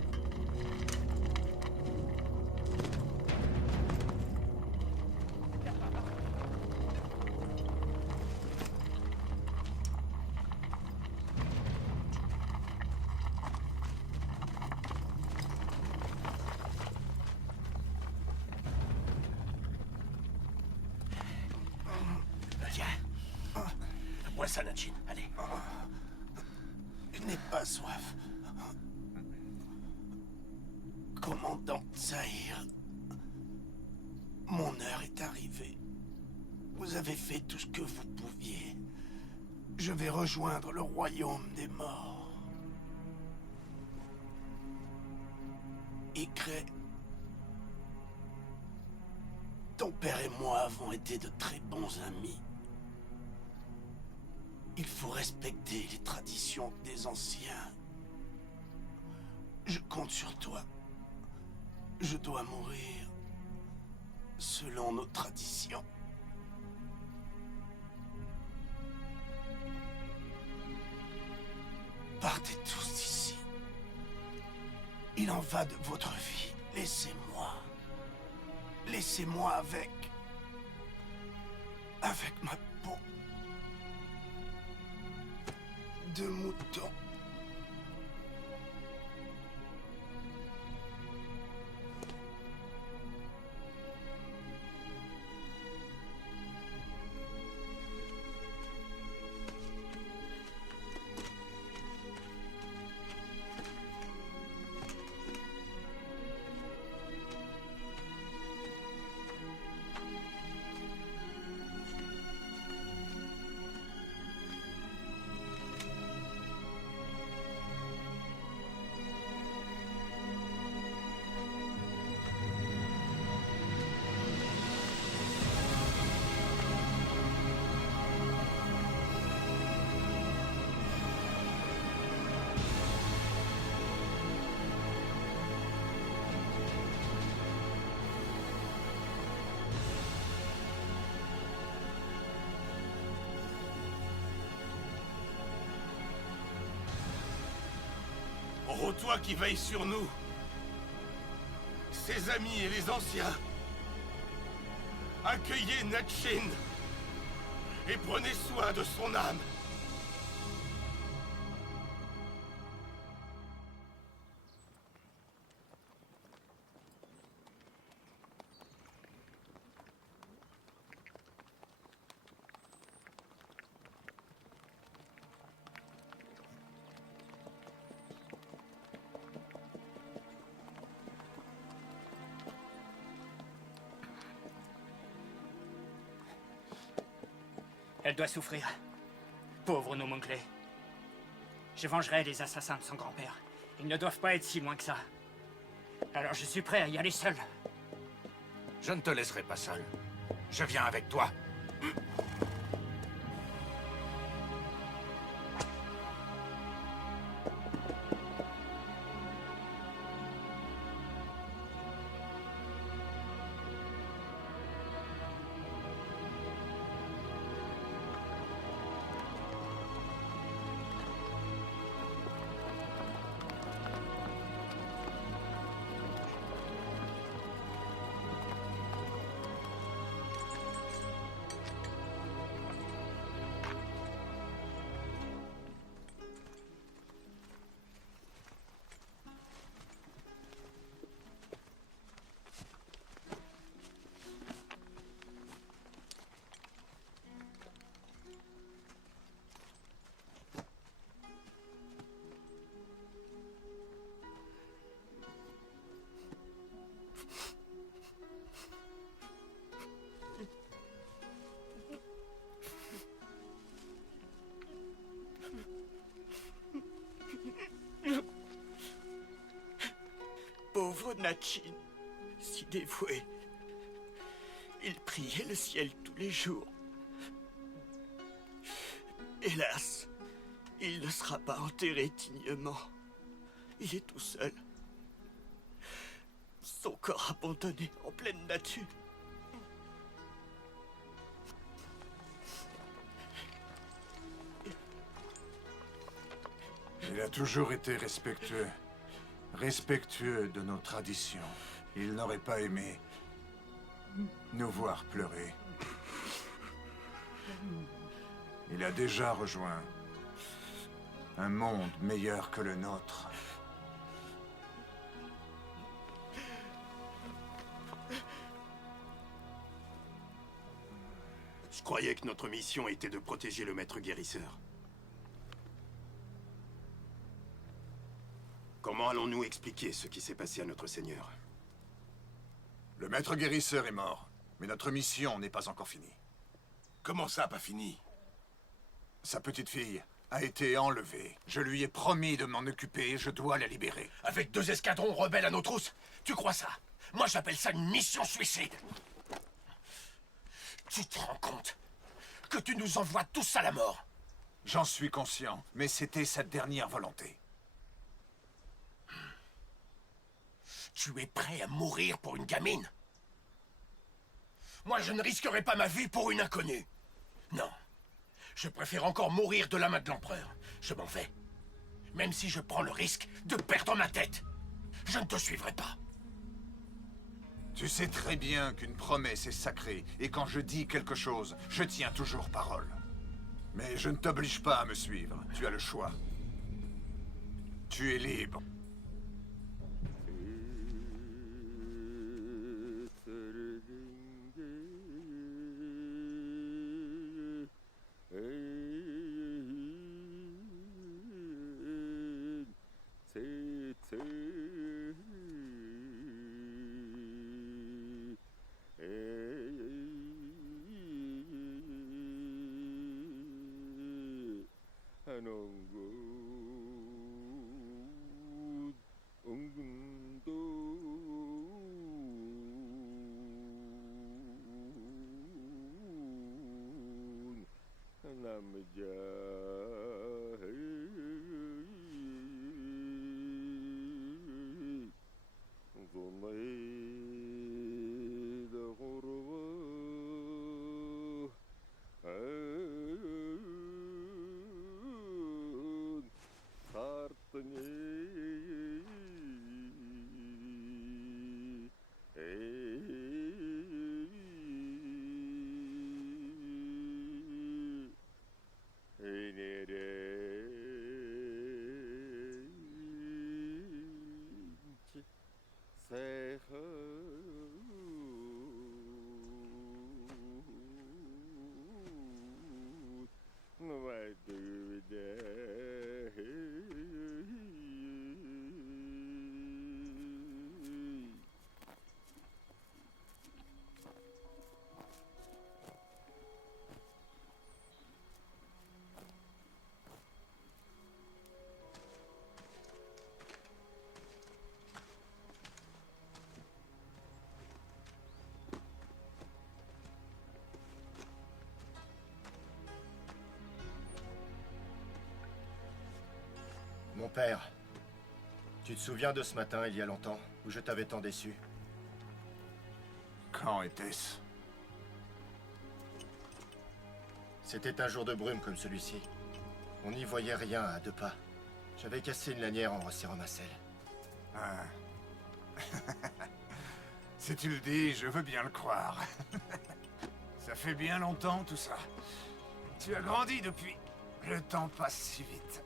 Tiens. Bois ça, Nachin. Allez. Je n'ai pas soif. Commandant Tahir, mon heure est arrivée. Vous avez fait tout ce que vous pouviez. Je vais rejoindre le royaume des morts. Ykre, ton père et moi avons été de très bons amis. Il faut respecter les traditions des anciens. Je compte sur toi. Je dois mourir selon nos traditions. Partez tous d'ici. Il en va de votre vie. Laissez-moi. Laissez-moi avec ma peau de mouton. Oh, toi qui veilles sur nous, ses amis et les anciens, accueillez Nachin et prenez soin de son âme. Elle doit souffrir. Pauvre nos Monkley. Je vengerai les assassins de son grand-père. Ils ne doivent pas être si loin que ça. Alors je suis prêt à y aller seul. Je ne te laisserai pas seul. Je viens avec toi. Pauvre Nachin, si dévoué. Il priait le ciel tous les jours. Hélas, il ne sera pas enterré dignement. Il est tout seul. Son corps abandonné en pleine nature. Il a toujours été respectueux. Respectueux de nos traditions. Il n'aurait pas aimé nous voir pleurer. Il a déjà rejoint un monde meilleur que le nôtre. Je croyais que notre mission était de protéger le maître guérisseur. Comment allons-nous expliquer ce qui s'est passé à notre seigneur? Le maître guérisseur est mort, mais notre mission n'est pas encore finie. Comment ça, pas fini? Sa petite fille a été enlevée. Je lui ai promis de m'en occuper et je dois la libérer. Avec 2 escadrons rebelles à nos trousses? Tu crois ça? Moi, j'appelle ça une mission suicide. Tu te rends compte que tu nous envoies tous à la mort? J'en suis conscient, mais c'était sa dernière volonté. Tu es prêt à mourir pour une gamine? Moi, je ne risquerai pas ma vie pour une inconnue. Non. Je préfère encore mourir de la main de l'empereur. Je m'en vais. Même si je prends le risque de perdre ma tête. Je ne te suivrai pas. Tu sais très bien qu'une promesse est sacrée, et quand je dis quelque chose, je tiens toujours parole. Mais je ne t'oblige pas à me suivre. Tu as le choix. Tu es libre. Mon père, tu te souviens de ce matin, il y a longtemps, où je t'avais tant déçu? Quand était-ce? C'était un jour de brume comme celui-ci. On n'y voyait rien à 2 pas. J'avais cassé une lanière en resserrant ma selle. Ah. Si tu le dis, je veux bien le croire. Ça fait bien longtemps, tout ça. Tu as grandi depuis. Le temps passe si vite.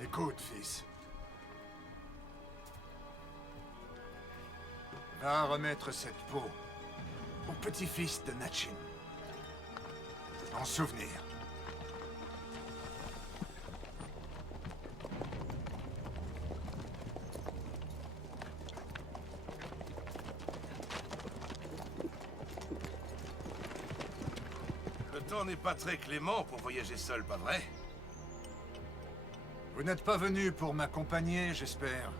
Écoute, fils. Va remettre cette peau au petit-fils de Natchin. En souvenir. Le temps n'est pas très clément pour voyager seul, pas vrai? Vous n'êtes pas venu pour m'accompagner, j'espère.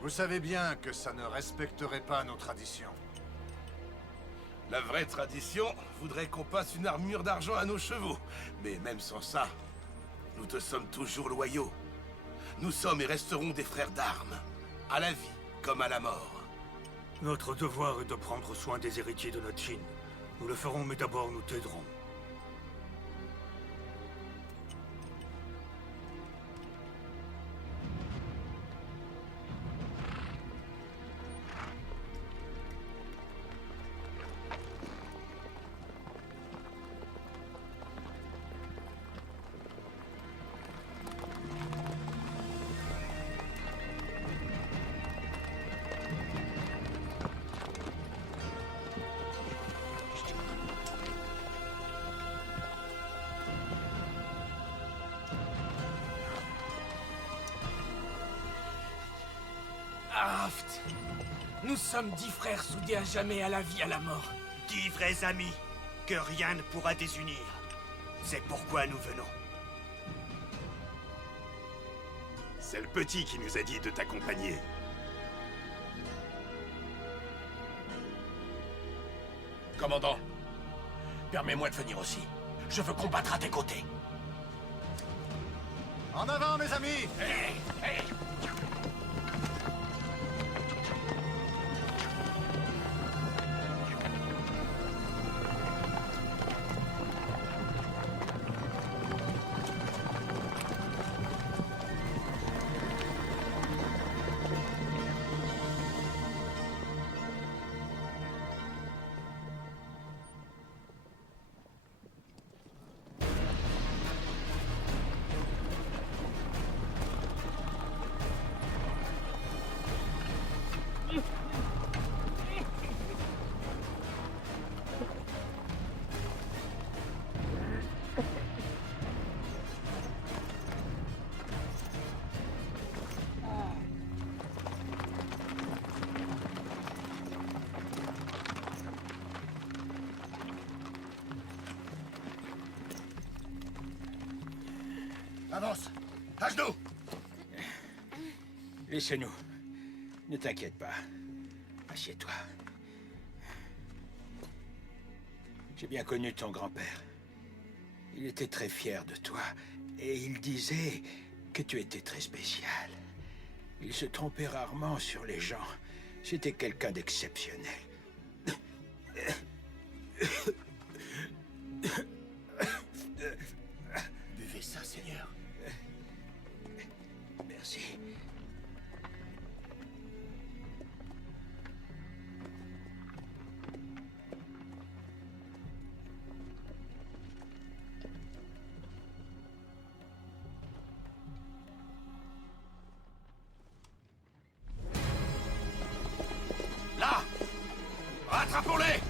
Vous savez bien que ça ne respecterait pas nos traditions. La vraie tradition voudrait qu'on passe une armure d'argent à nos chevaux. Mais même sans ça, nous te sommes toujours loyaux. Nous sommes et resterons des frères d'armes. À la vie comme à la mort. Notre devoir est de prendre soin des héritiers de Natchin. Nous le ferons, mais d'abord nous t'aiderons. Araft, nous sommes 10 frères soudés à jamais à la vie, à la mort. 10 vrais amis que rien ne pourra désunir. C'est pourquoi nous venons. C'est le petit qui nous a dit de t'accompagner. Commandant, permets-moi de venir aussi. Je veux combattre à tes côtés. En avant, mes amis! Avance! À genoux! Laissez-nous. Ne t'inquiète pas. Assieds-toi. J'ai bien connu ton grand-père. Il était très fier de toi. Et il disait que tu étais très spécial. Il se trompait rarement sur les gens. C'était quelqu'un d'exceptionnel. Buvez ça, Seigneur. Merci. Là! Rattrapons-les!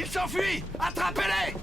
Ils s'enfuient! Attrapez-les!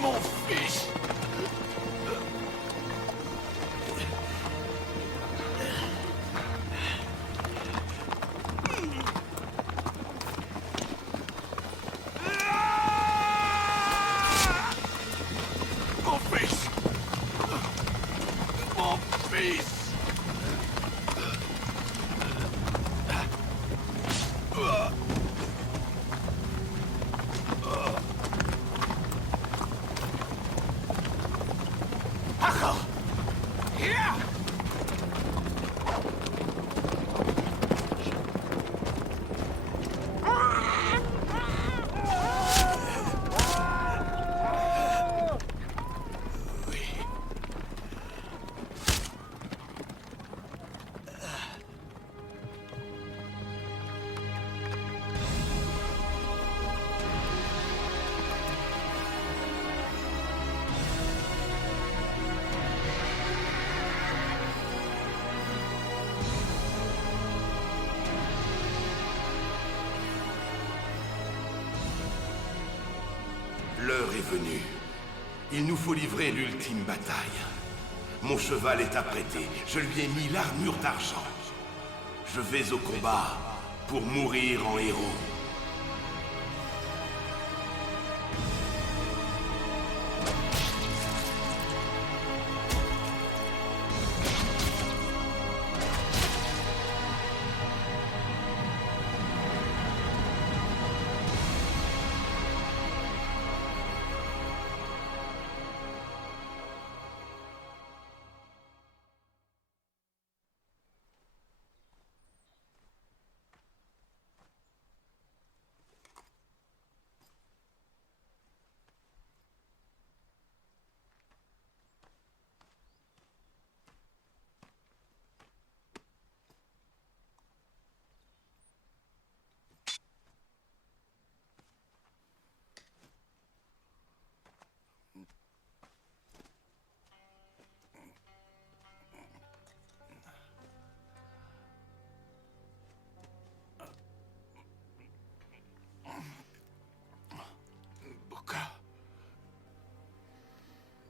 Mon fils! Mon fils! Mon fils! L'heure est venue. Il nous faut livrer l'ultime bataille. Mon cheval est apprêté. Je lui ai mis l'armure d'argent. Je vais au combat pour mourir en héros.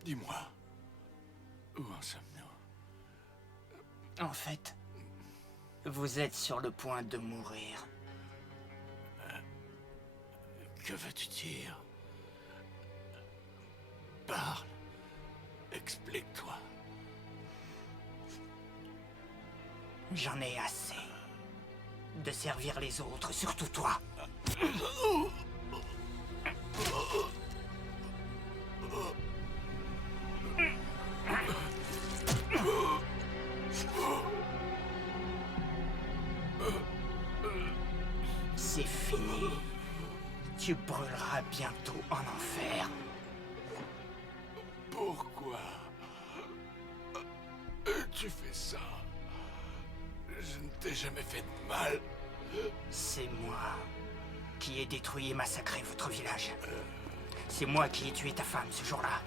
Dis-moi, où en sommes-nous? En fait, vous êtes sur le point de mourir. Que veux-tu dire? Parle. Explique-toi. J'en ai assez de servir les autres, surtout toi. C'est fini. Tu brûleras bientôt en enfer. Pourquoi tu fais ça? Je ne t'ai jamais fait de mal. C'est moi qui ai détruit et massacré votre village. C'est moi qui ai tué ta femme ce jour-là.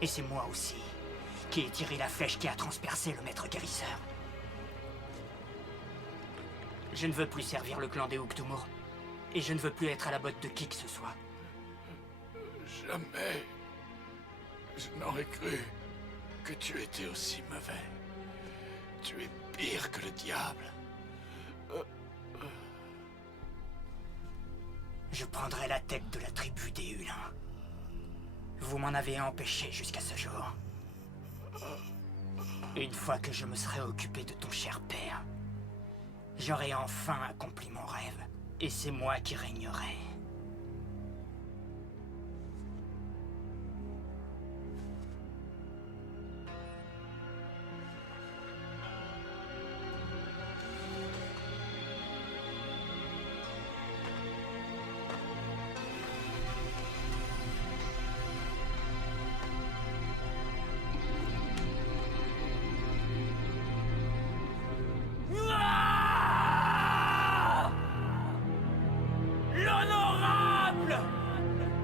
Et c'est moi aussi qui ai tiré la flèche qui a transpercé le maître guérisseur. Je ne veux plus servir le clan des Uktumuur. Et je ne veux plus être à la botte de qui que ce soit. Jamais. Je n'aurais cru que tu étais aussi mauvais. Tu es pire que le diable. Je prendrai la tête de la tribu des Hulins. Vous m'en avez empêché jusqu'à ce jour. Une fois que je me serai occupé de ton cher père, j'aurai enfin accompli mon rêve. Et c'est moi qui régnerai. L'honorable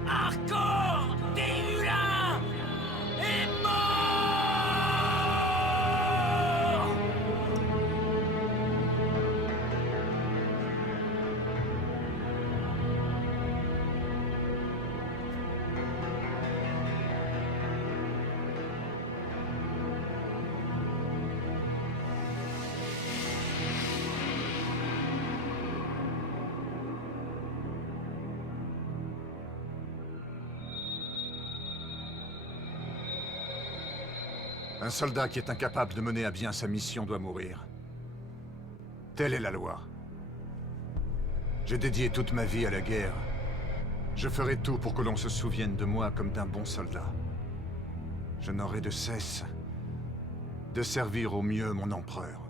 Arcor des Hulins est mort! Un soldat qui est incapable de mener à bien sa mission doit mourir. Telle est la loi. J'ai dédié toute ma vie à la guerre. Je ferai tout pour que l'on se souvienne de moi comme d'un bon soldat. Je n'aurai de cesse de servir au mieux mon empereur.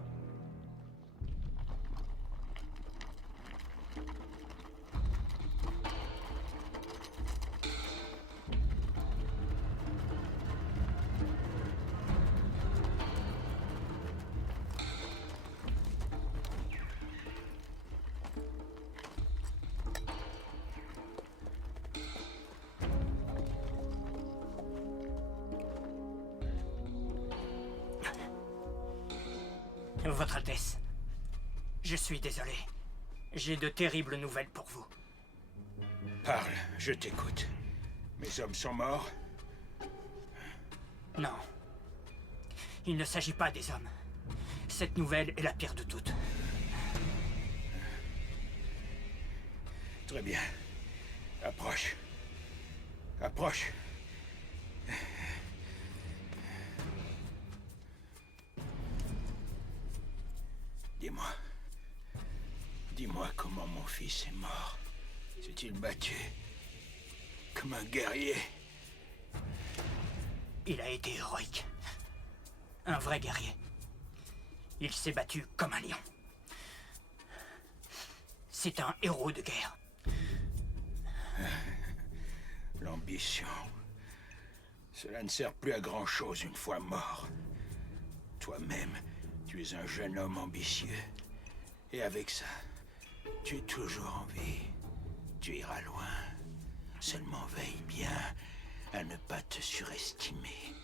Votre Altesse, je suis désolé. J'ai de terribles nouvelles pour vous. Parle, je t'écoute. Mes hommes sont morts? Non. Il ne s'agit pas des hommes. Cette nouvelle est la pire de toutes. Très bien. Approche. Approche. Dis-moi. Dis-moi comment mon fils est mort. S'est-il battu comme un guerrier? Il a été héroïque. Un vrai guerrier. Il s'est battu comme un lion. C'est un héros de guerre. L'ambition. Cela ne sert plus à grand-chose une fois mort. Toi-même, tu es un jeune homme ambitieux. Et avec ça, tu es toujours en vie. Tu iras loin. Seulement veille bien à ne pas te surestimer.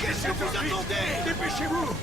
Qu'est-ce que vous attendez? Dépêchez-vous!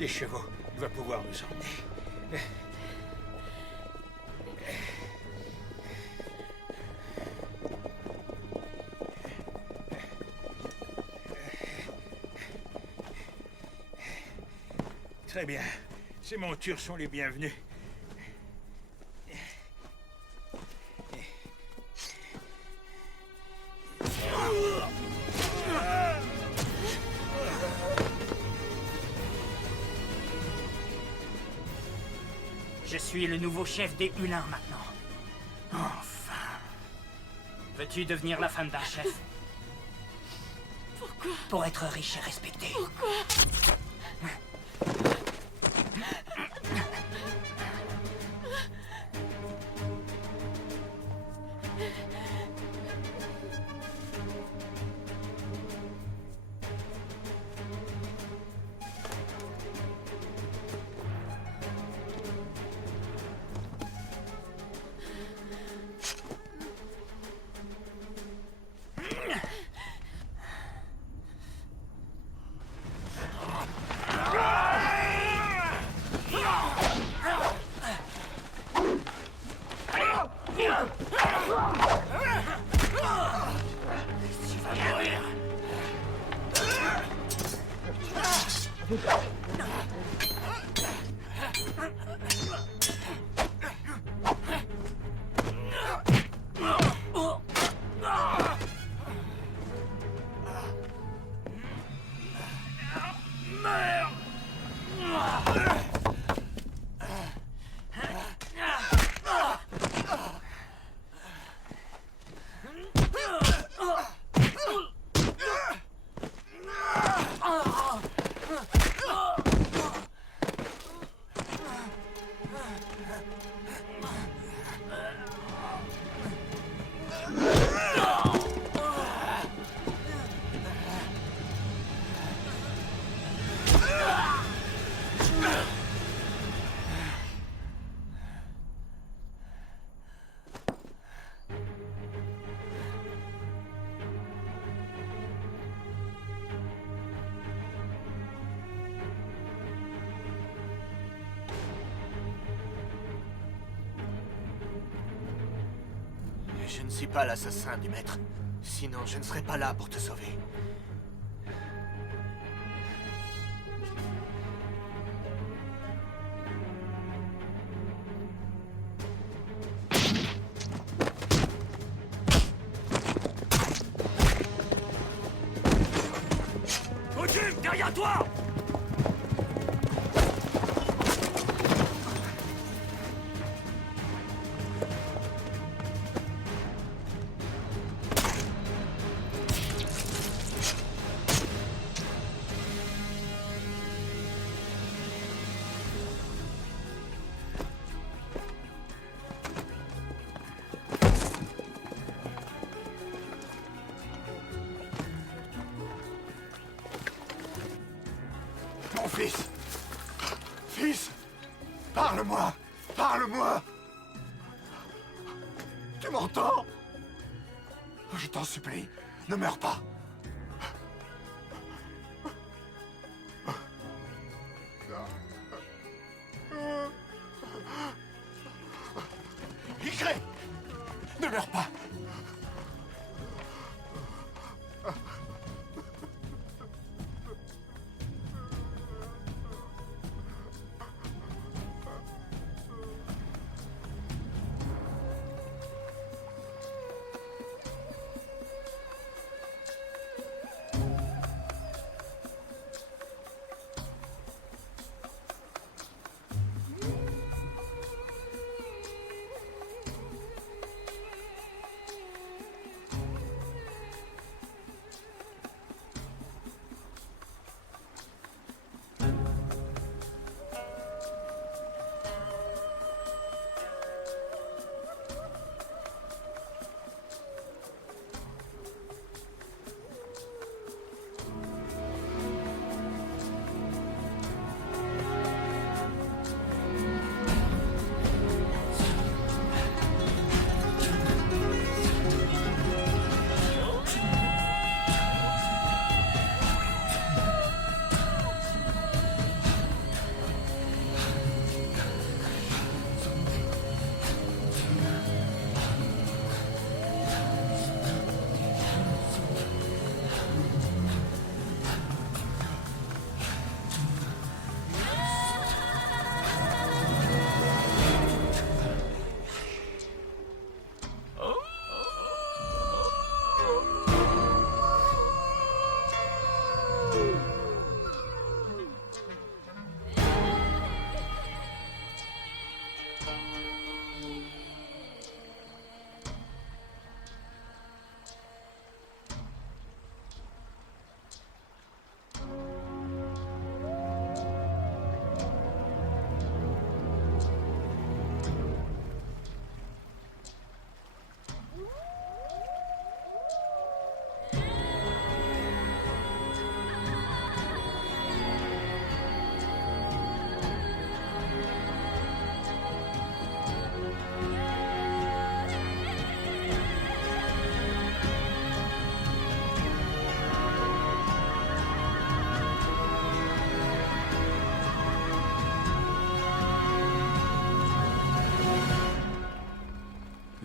des chevaux. Il va pouvoir nous emmener. Très bien. Ces montures sont les bienvenues. Je suis le nouveau chef des Hulins maintenant. Enfin. Veux-tu devenir la femme d'un chef? Pourquoi? Pour être riche et respecté. Pourquoi? Je ne suis pas l'assassin du maître. Sinon, je ne serais pas là pour te sauver. Ojim, derrière toi! Mon fils! Fils! Parle-moi! Parle-moi! Tu m'entends? Je t'en supplie, ne meurs pas! Icré! Ne meurs pas!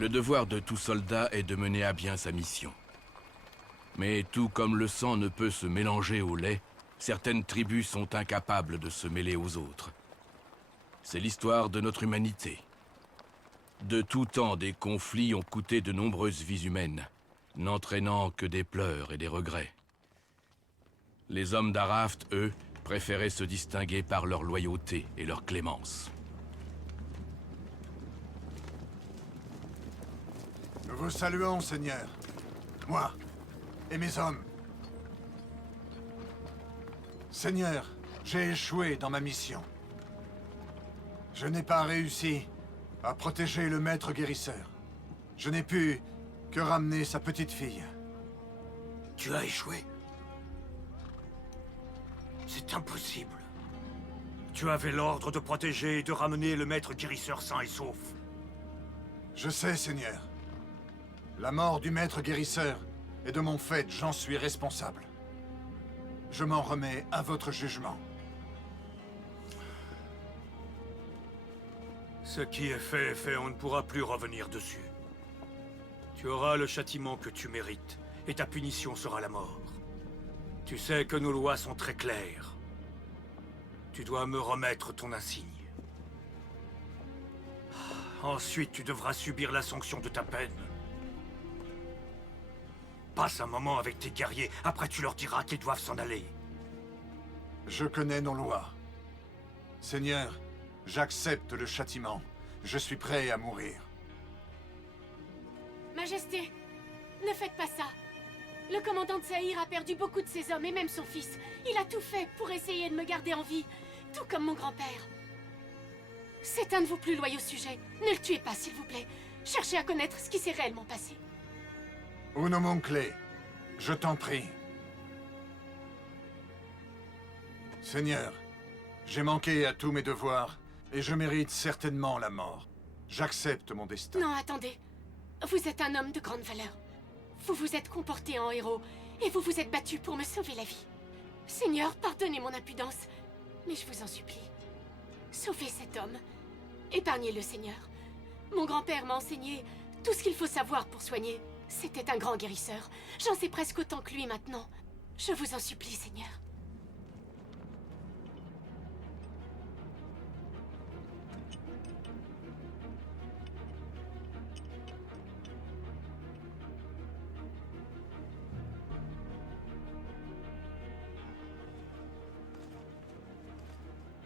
Le devoir de tout soldat est de mener à bien sa mission. Mais tout comme le sang ne peut se mélanger au lait, certaines tribus sont incapables de se mêler aux autres. C'est l'histoire de notre humanité. De tout temps, des conflits ont coûté de nombreuses vies humaines, n'entraînant que des pleurs et des regrets. Les hommes d'Araft, eux, préféraient se distinguer par leur loyauté et leur clémence. Nous vous saluons, Seigneur. Moi et mes hommes. Seigneur, j'ai échoué dans ma mission. Je n'ai pas réussi à protéger le maître guérisseur. Je n'ai pu que ramener sa petite fille. Tu as échoué? C'est impossible. Tu avais l'ordre de protéger et de ramener le maître guérisseur sain et sauf. Je sais, Seigneur. La mort du maître guérisseur et de mon fait, j'en suis responsable. Je m'en remets à votre jugement. Ce qui est fait, on ne pourra plus revenir dessus. Tu auras le châtiment que tu mérites, et ta punition sera la mort. Tu sais que nos lois sont très claires. Tu dois me remettre ton insigne. Ensuite, tu devras subir la sanction de ta peine. Passe un moment avec tes guerriers, après tu leur diras qu'ils doivent s'en aller. Je connais nos lois. Seigneur, j'accepte le châtiment. Je suis prêt à mourir. Majesté, ne faites pas ça. Le commandant de Saïr a perdu beaucoup de ses hommes et même son fils. Il a tout fait pour essayer de me garder en vie, tout comme mon grand-père. C'est un de vos plus loyaux sujets. Ne le tuez pas, s'il vous plaît. Cherchez à connaître ce qui s'est réellement passé. Uno Monclé, je t'en prie. Seigneur, j'ai manqué à tous mes devoirs et je mérite certainement la mort. J'accepte mon destin. Non, attendez. Vous êtes un homme de grande valeur. Vous vous êtes comporté en héros et vous vous êtes battu pour me sauver la vie. Seigneur, pardonnez mon impudence, mais je vous en supplie. Sauvez cet homme. Épargnez-le, Seigneur. Mon grand-père m'a enseigné tout ce qu'il faut savoir pour soigner. C'était un grand guérisseur. J'en sais presque autant que lui maintenant. Je vous en supplie, Seigneur.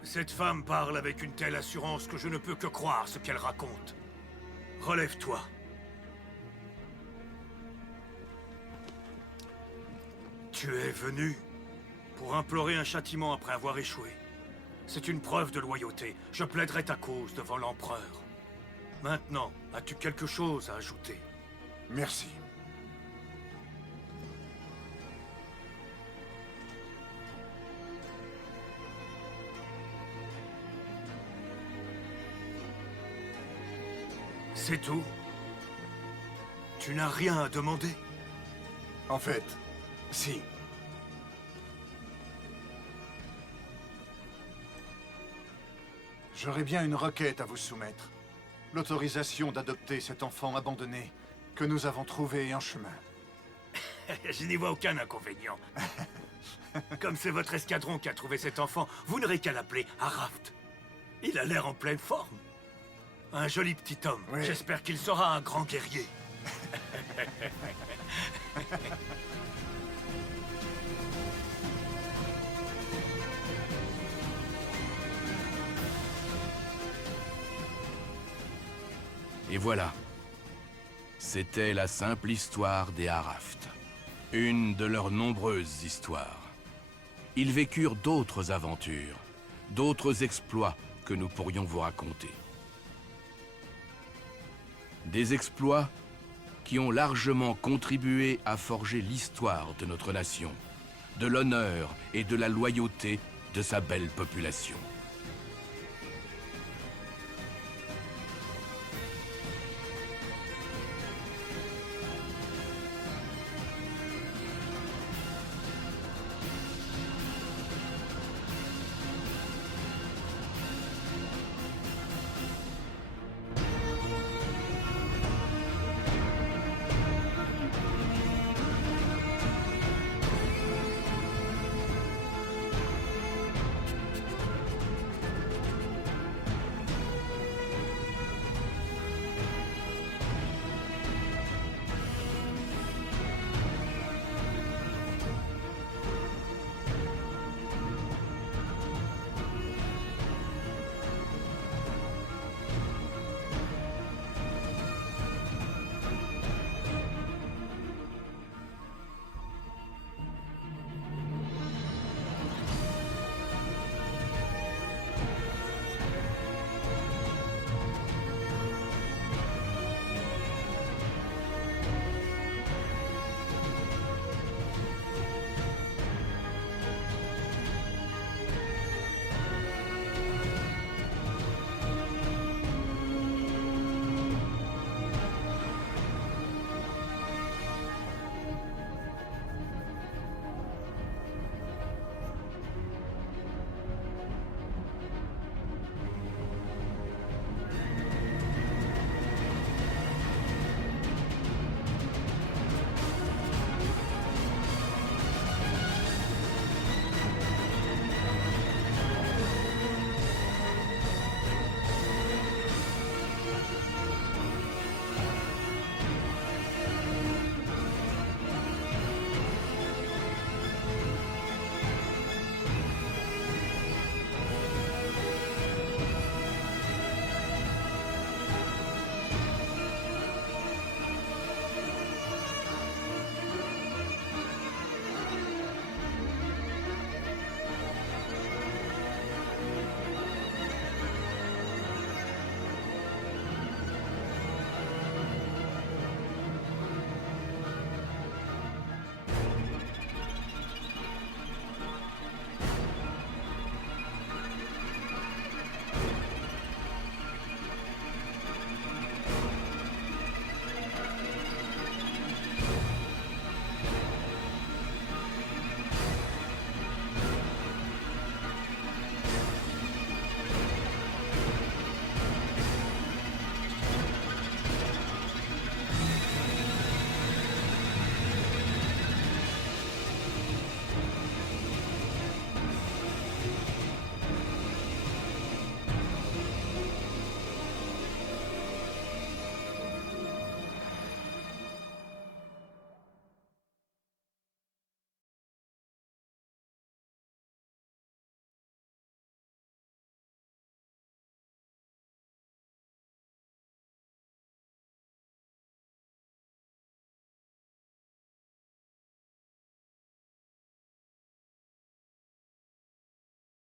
Cette femme parle avec une telle assurance que je ne peux que croire ce qu'elle raconte. Relève-toi. Tu es venu pour implorer un châtiment après avoir échoué. C'est une preuve de loyauté. Je plaiderai ta cause devant l'empereur. Maintenant, as-tu quelque chose à ajouter? Merci. C'est tout? Tu n'as rien à demander? En fait, si. J'aurais bien une requête à vous soumettre. L'autorisation d'adopter cet enfant abandonné que nous avons trouvé en chemin. Je n'y vois aucun inconvénient. Comme c'est votre escadron qui a trouvé cet enfant, vous n'aurez qu'à l'appeler Araft. Il a l'air en pleine forme. Un joli petit homme. Oui. J'espère qu'il sera un grand guerrier. Et voilà. C'était la simple histoire des Araft. Une de leurs nombreuses histoires. Ils vécurent d'autres aventures, d'autres exploits que nous pourrions vous raconter. Des exploits qui ont largement contribué à forger l'histoire de notre nation, de l'honneur et de la loyauté de sa belle population.